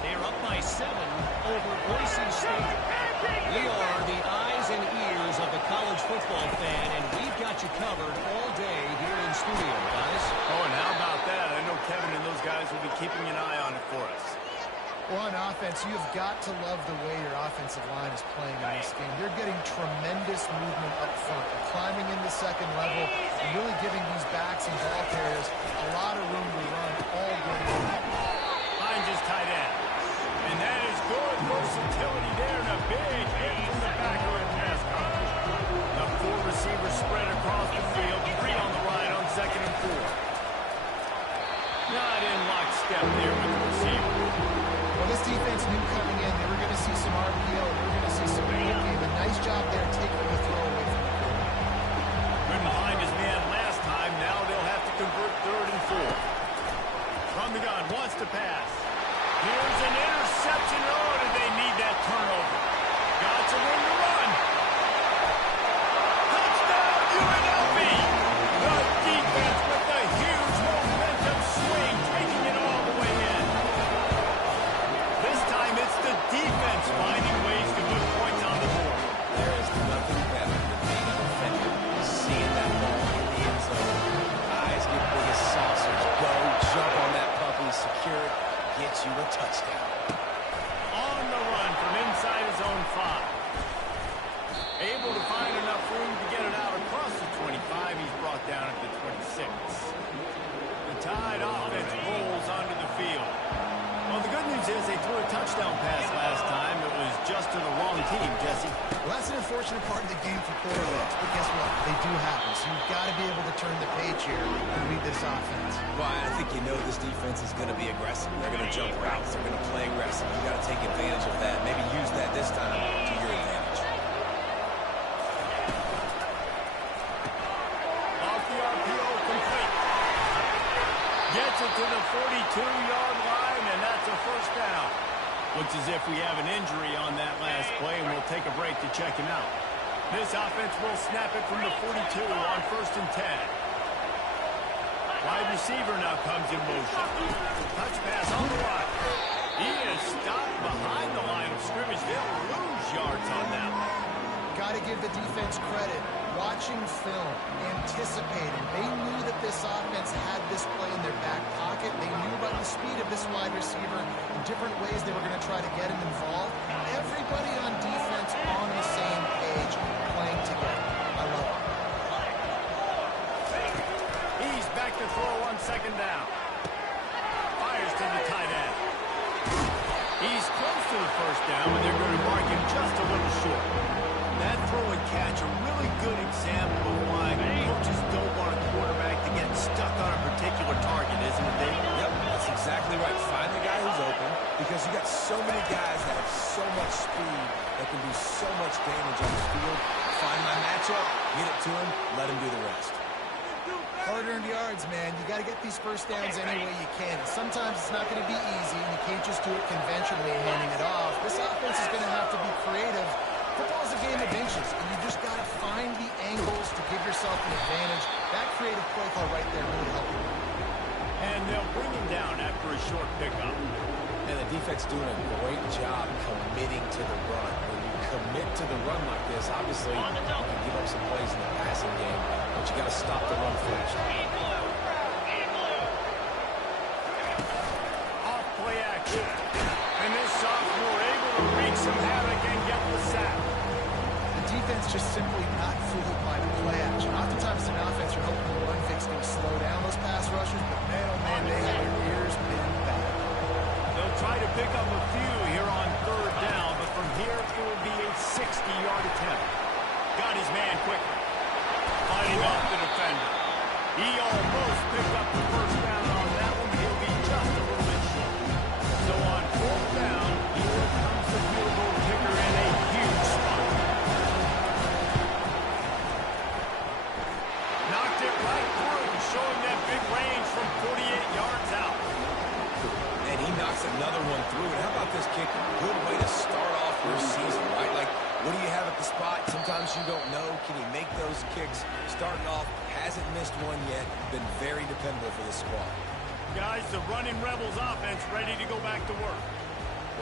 They're up by 7 over Boise State. We are the eyes and ears of the college football fan, and we've got you covered all day here in studio, guys. Oh, and how about that? I know Kevin and those guys will be keeping an eye on it for us. Well, on offense, you've got to love the way your offensive line is playing in this game. They're getting tremendous movement up front. They're climbing into second level and really giving these backs and ball carriers a lot of room to run all game long. Hines is tight end. And that is good versatility there and a big hit from the backer in pass coverage. The 4 receivers spread across the field. 3 on the right on 2nd and 4. Not in lockstep there with the receiver. Well, this defense knew coming in they were going to see some RPO. They were going to see some big game. A nice job there taking the throw away from the quarterback. Couldn't find his man last time. Now they'll have to convert 3rd and 4. From the gun, wants to the pass. Here's an interception. Oh, did they need that turnover? Got some room to run. Touchdown, UNLV! The defense with the huge momentum swing, taking it all the way in. This time it's the defense finding ways to put points on the board. There is nothing better than being a defender. Seeing that ball in the end zone. Eyes get big as saucers. Go, jump on that puppy, secure it, get you a touchdown. On the run from inside his own 5. Able to find enough room to get it out across the 25. He's brought down at the 26. The Tide offense rolls onto the field. Well, the good news is they threw a touchdown pass last time. It was just to the wrong team, Jesse. Well, that's an unfortunate part of the game for quarterbacks, but guess what? They do happen, so you've got to be able to turn the page here and read this offense. Well, I think you know this defense is going to be aggressive. They're going to jump routes. They're going to play aggressive. You got to take advantage of that. Maybe use that this time to your advantage. Off the RPO, complete. Gets it to the 42-yard line, and that's a first down. Looks as if we have an injury on that last play, and we'll take a break to check him out. This offense will snap it from the 42 on 1st and 10. Wide receiver now comes in motion. Touch pass on the line. He is stopped behind the line of scrimmage. They'll lose yards on that one. Got to give the defense credit. Watching film, anticipating. They knew that this offense had this play in their back pocket. They knew about the speed of this wide receiver and different ways they were going to try to get him involved. Everybody on defense on the same page, playing together. I love it. He's back to throw on 2nd down. Fires to the tight end. He's close to the first down, but they're going to mark him just a little short. That throw and catch, a really good example of why coaches don't want a quarterback to get stuck on a particular target, isn't it, Dave? Yep, that's exactly right. Find the guy who's open because you got so many guys that have so much speed that can do so much damage on the field. Find my matchup, get it to him, let him do the rest. Hard-earned yards, man. You got to get these first downs any way you can. And sometimes it's not going to be easy, and you can't just do it conventionally and handing it off. This offense is going to have to be creative. Football's a game of inches, and you just got to find the angles to give yourself an advantage. That creative play call right there really helped you. And they'll bring him down after a short pickup. And the defense doing a great job committing to the run. When you commit to the run like this, obviously you can give up some plays in the passing game, but you got to stop the run first. Off play action. And this sophomore able to wreak some havoc and get the sack. The defense just simply not fooled by the play action. Oftentimes in offense, you're hoping the run fix going to slow down those pass rushers, but man, oh man, they have their ears pinned back. They'll try to pick up a few here on 3rd down, but from here it will be a 60-yard attempt. Got his man quickly. Fighting off the defender. He almost picked up the first down on that one, but he'll be just a little bit short. So on 4th down, here comes the field goal kicker in a huge spot. Knocked it right through, showing that big range from 48 yards out. And he knocks another one through. And how about this kick? Good way to start off your season, right? Like, what do you have at the spot? Sometimes you don't know. Can he make those kicks? Starting off, hasn't missed one yet. Been very dependable for this squad. Guys, the running Rebels offense ready to go back to work.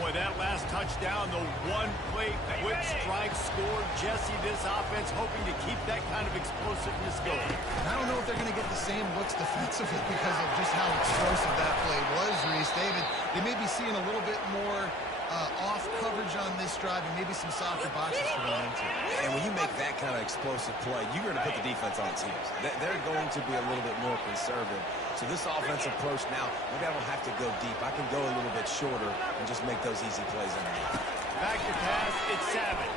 Boy, that last touchdown, the one-play quick strike scored. Jesse, this offense hoping to keep that kind of explosiveness going. And I don't know if they're going to get the same looks defensively because of just how explosive that play was, Reese. David, they may be seeing a little bit more off coverage on this drive and maybe some softer boxes to run into. And when you make that kind of explosive play, you're going to put the defense on its heels. They're going to be a little bit more conservative. So this offensive approach now, maybe I don't have to go deep. I can go a little bit shorter and just make those easy plays underneath. Back to pass, it's Savage.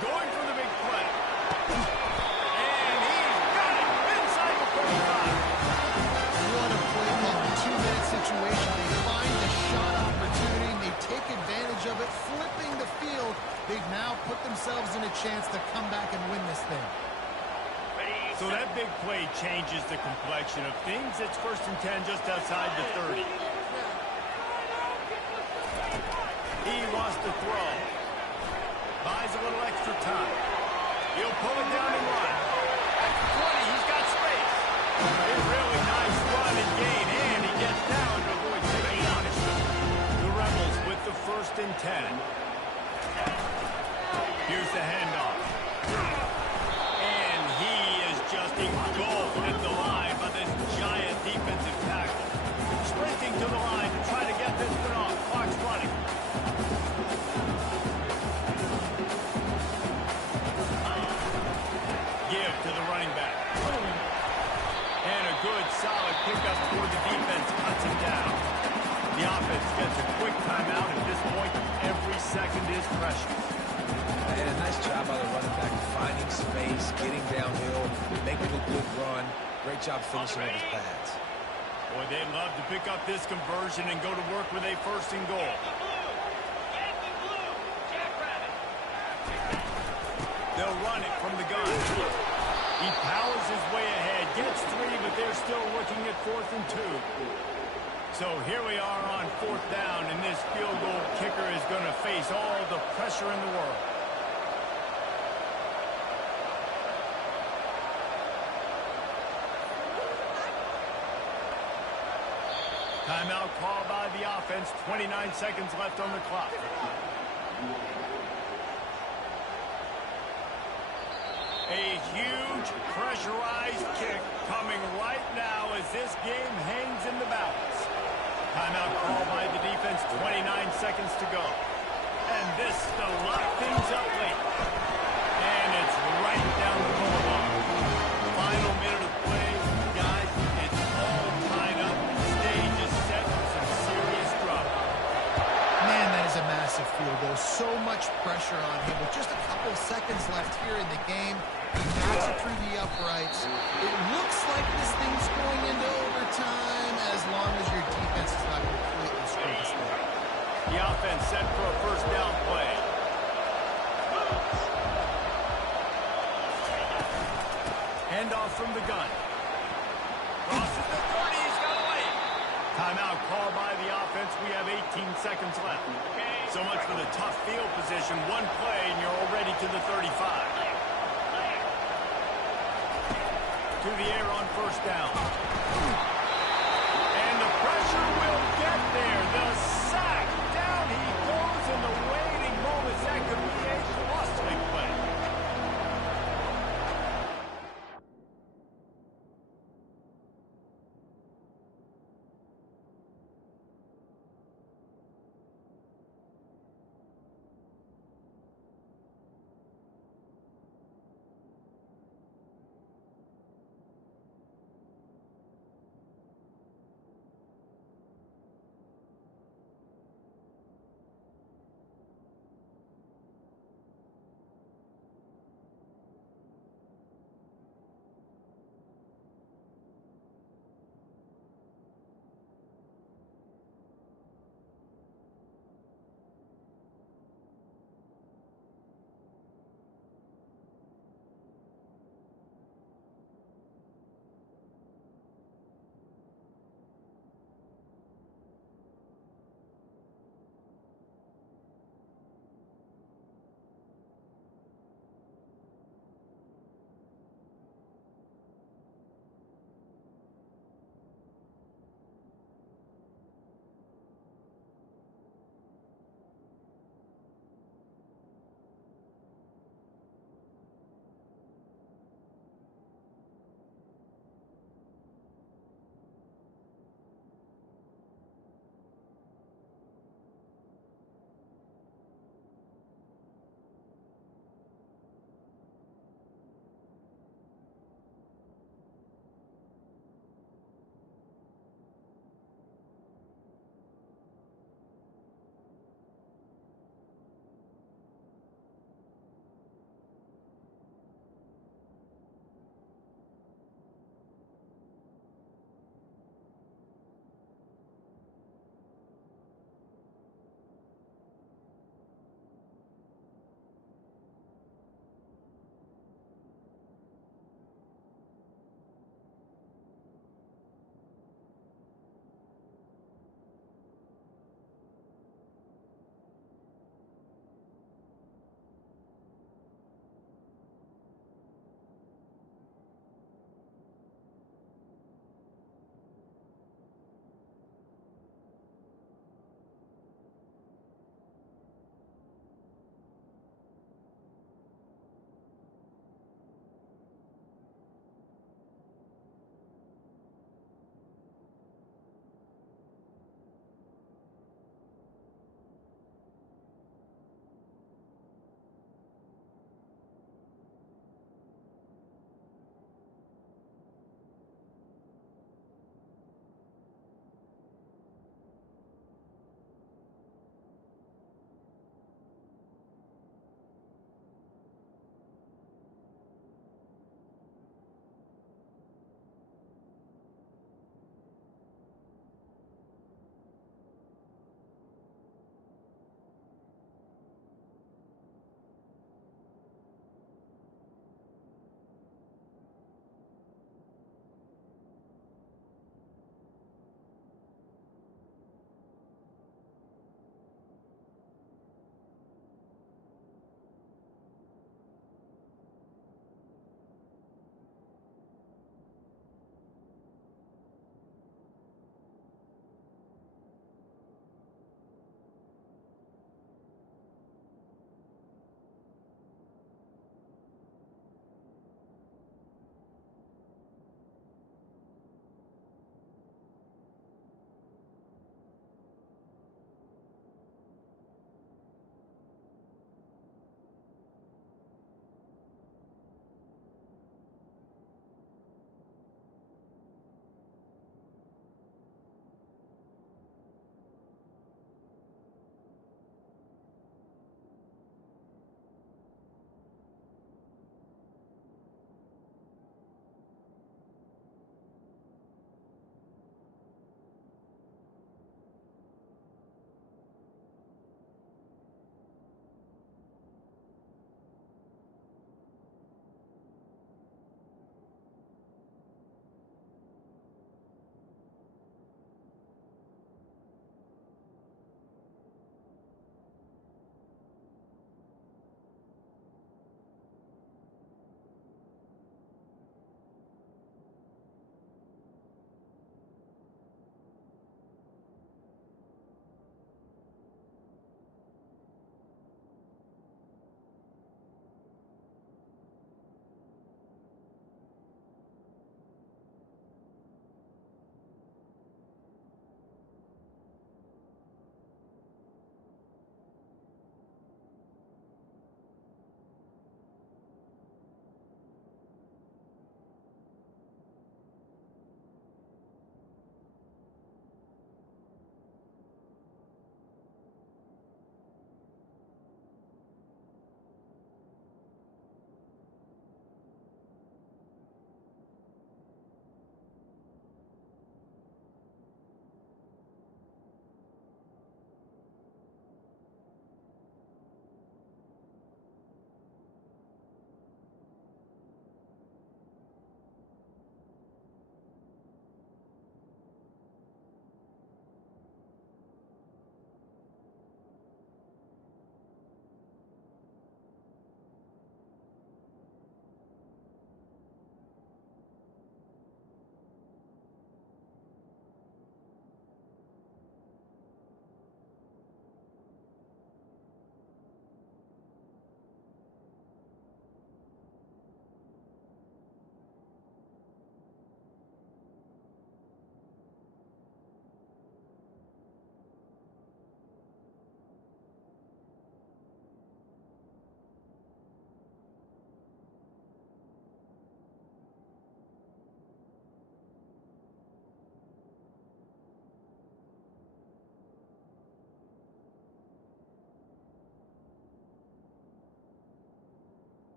Going for the big play. And he's got it inside the 45. What a play call. 2-minute situation. They find the shot opportunity. They take advantage of it, flipping the field. They've now put themselves in a chance to come back and win this thing. So that big play changes the complexion of things. It's 1st and 10 just outside the 30. wants to throw. Buys a little extra time. He'll pull it down and run. At the 20, he's got space. A really nice run and gain, and he gets down to avoid taking punishment. The Rebels with the 1st and 10. Here's the handoff. And he is just engulfed at the line by this giant defensive tackle. Sprinting to the line to try to get this one off. Clock's running. Give to the running back. And a good, solid pickup toward the defense cuts him down. The offense gets a quick timeout. At this point, every second is precious. And a nice job by the running back, finding space, getting downhill, making a good run. Great job finishing with his pads. Boy, they'd love to pick up this conversion and go to work with a 1st and goal. Yankee blue, Jackrabbit. They'll run it from the gun. He powers his way ahead, gets 3, but they're still looking at 4th and 2. So here we are on 4th down, and this field goal kicker is going to face all the pressure in the world. Timeout called by the offense. 29 seconds left on the clock. A huge pressurized kick coming right now as this game hangs in the balance. Timeout called by the defense. 29 seconds to go. And this to lock things up late. And it's right down the boulevard. Final minute of play. Guys, it's all tied up. The stage is set for some serious drama. Man, that is a massive field goal. So much pressure on him. With just a couple of seconds left here in the game, he knocks it through the uprights. It looks like this thing's going into overtime as long as your defense is not completely screwed this thing. The offense set for a 1st down play. Handoff from the gun. Crosses the 30. He's got away. Timeout called by the offense. We have 18 seconds left. So much for the tough field position. One play and you're already to the 35. To the air on 1st down. And the pressure will get there. The sack. Down he goes in the waiting moments. That could be a costly play.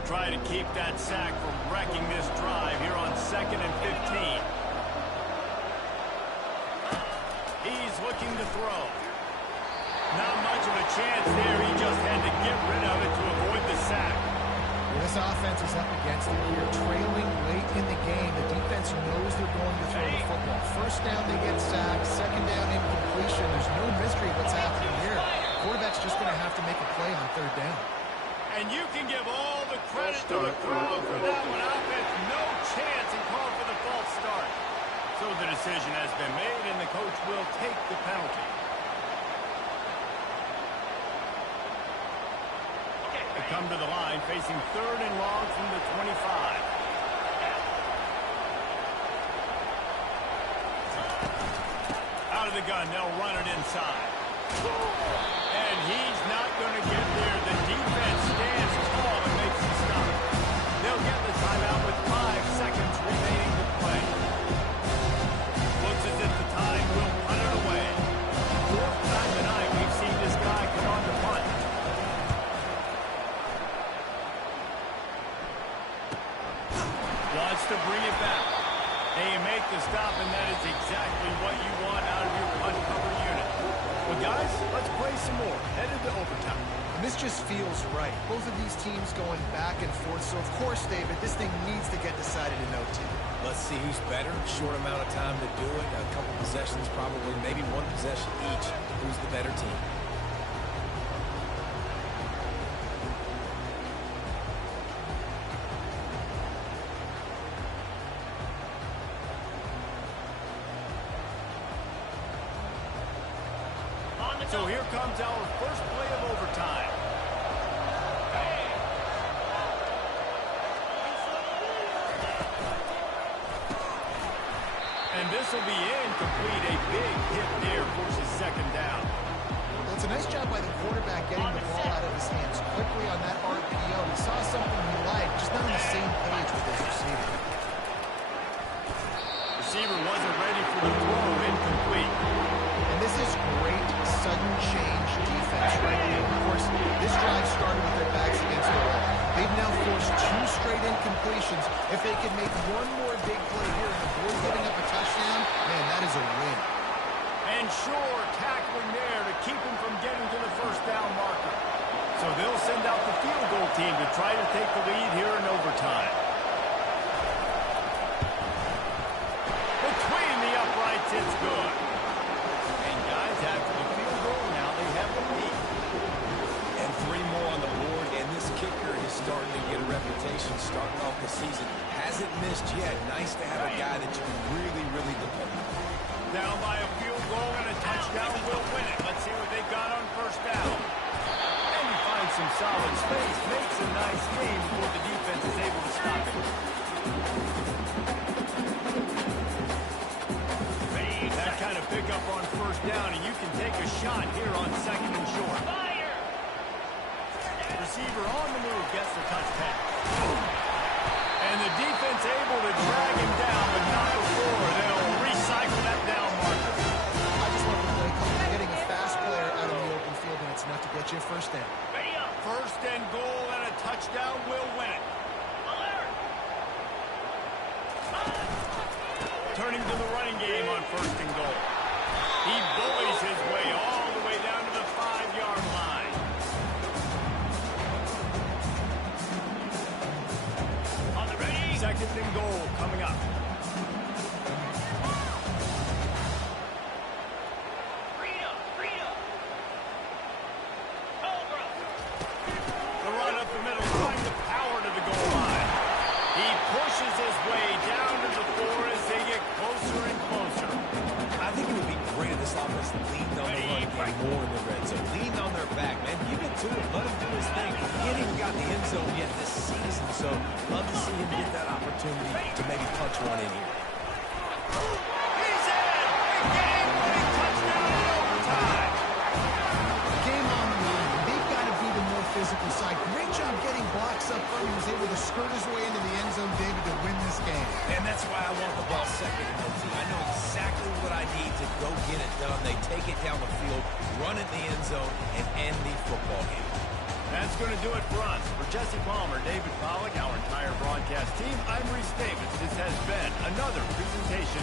They'll try to keep that sack from wrecking this drive here on 2nd and 15. He's looking to throw. Not much of a chance there. He just had to get rid of it to avoid the sack. Well, this offense is up against it here. Trailing late in the game. The defense knows they're going to throw the football. First down, they get sacked. Second down, incompletion. There's no mystery what's happening here. Quarterback's just going to have to make a play on 3rd down. And you can give all the credit to the crowd for that one. Offense, no chance, and call for the false start. So the decision has been made, and the coach will take the penalty. They come to the line, facing 3rd and long from the 25. Out of the gun, they'll run it inside. And he's not going to get there. The defense stands tall and makes the stop. They'll get the timeout with 5 seconds remaining to play. Looks as if the Tide will punt it away. 4th time tonight we've seen this guy come on to punt. Wants to bring it back. They make the stop, and that is exactly what you want out of your punt cover unit. Well, guys, let's play some more. Headed to overtime. And this just feels right. Both of these teams going back and forth. So, of course, David, this thing needs to get decided in OT. Let's see who's better. Short amount of time to do it. A couple possessions, probably maybe 1 possession each. Who's the better team? So here comes our first play of overtime. And this will be incomplete. A big hit there forces 2nd down. Well, it's a nice job by the quarterback getting the ball out of his hands quickly on that RPO. He saw something he liked, just not on the same page with his receiver. Receiver wasn't ready for the throw. Incomplete. And this is great sudden change defense right here. Of course, this drive started with their backs against the wall. They've now forced 2 straight incompletions. If they can make one more big play here and avoid giving up a touchdown, man, that is a win. And sure, tackling there to keep him from getting to the 1st down marker. So they'll send out the field goal team to try to take the lead here in overtime. Between the uprights, it's good. And guys, after the field goal, now they have the lead. And 3 more on the board, and this kicker is starting to get a reputation starting off the season. Hasn't missed yet. Nice to have a guy that you can really, really depend on. Down by a field goal and a touchdown will win it. Let's see what they've got on 1st down. And he finds some solid space, makes a nice game before the defense is able to stop it. That kind of pickup on 1st down, and you can take a shot here on 2nd and short. Receiver on the move gets the touchdown. And the defense able to drag him down, but not before they'll recycle that down marker. I just want the play call. Getting a fast player out of the open field, and it's enough to get you a 1st down. 1st and goal, and a touchdown will win it. Turning to the running game on 1st and goal. He bullies his way all the way down to the 5-yard line. On the ready. 2nd and goal coming up. The run up the middle, trying to power to the goal line. He pushes his way down to the 4 as they get closer and closer. I think it would be great if this offense leaned on the run game more in the red zone. Leaned on their back, man. Give it to him. Let him do his thing. He ain't even got the end zone yet this season, so love to see him get that opportunity to maybe punch one in here. He's in! A game-winning touchdown in overtime! Game on the line. They've got to be the more physical side. Great job getting blocks up front. He was able to skirt his way into the end zone, David, to win this game. And that's why I want the ball 2nd and OT. I know exactly what I need to go get it done. They take it down the field, run it in the end zone, and end the football game. That's going to do it for us. For Jesse Palmer, David Pollack, our entire broadcast team, I'm Reese Davis. This has been another presentation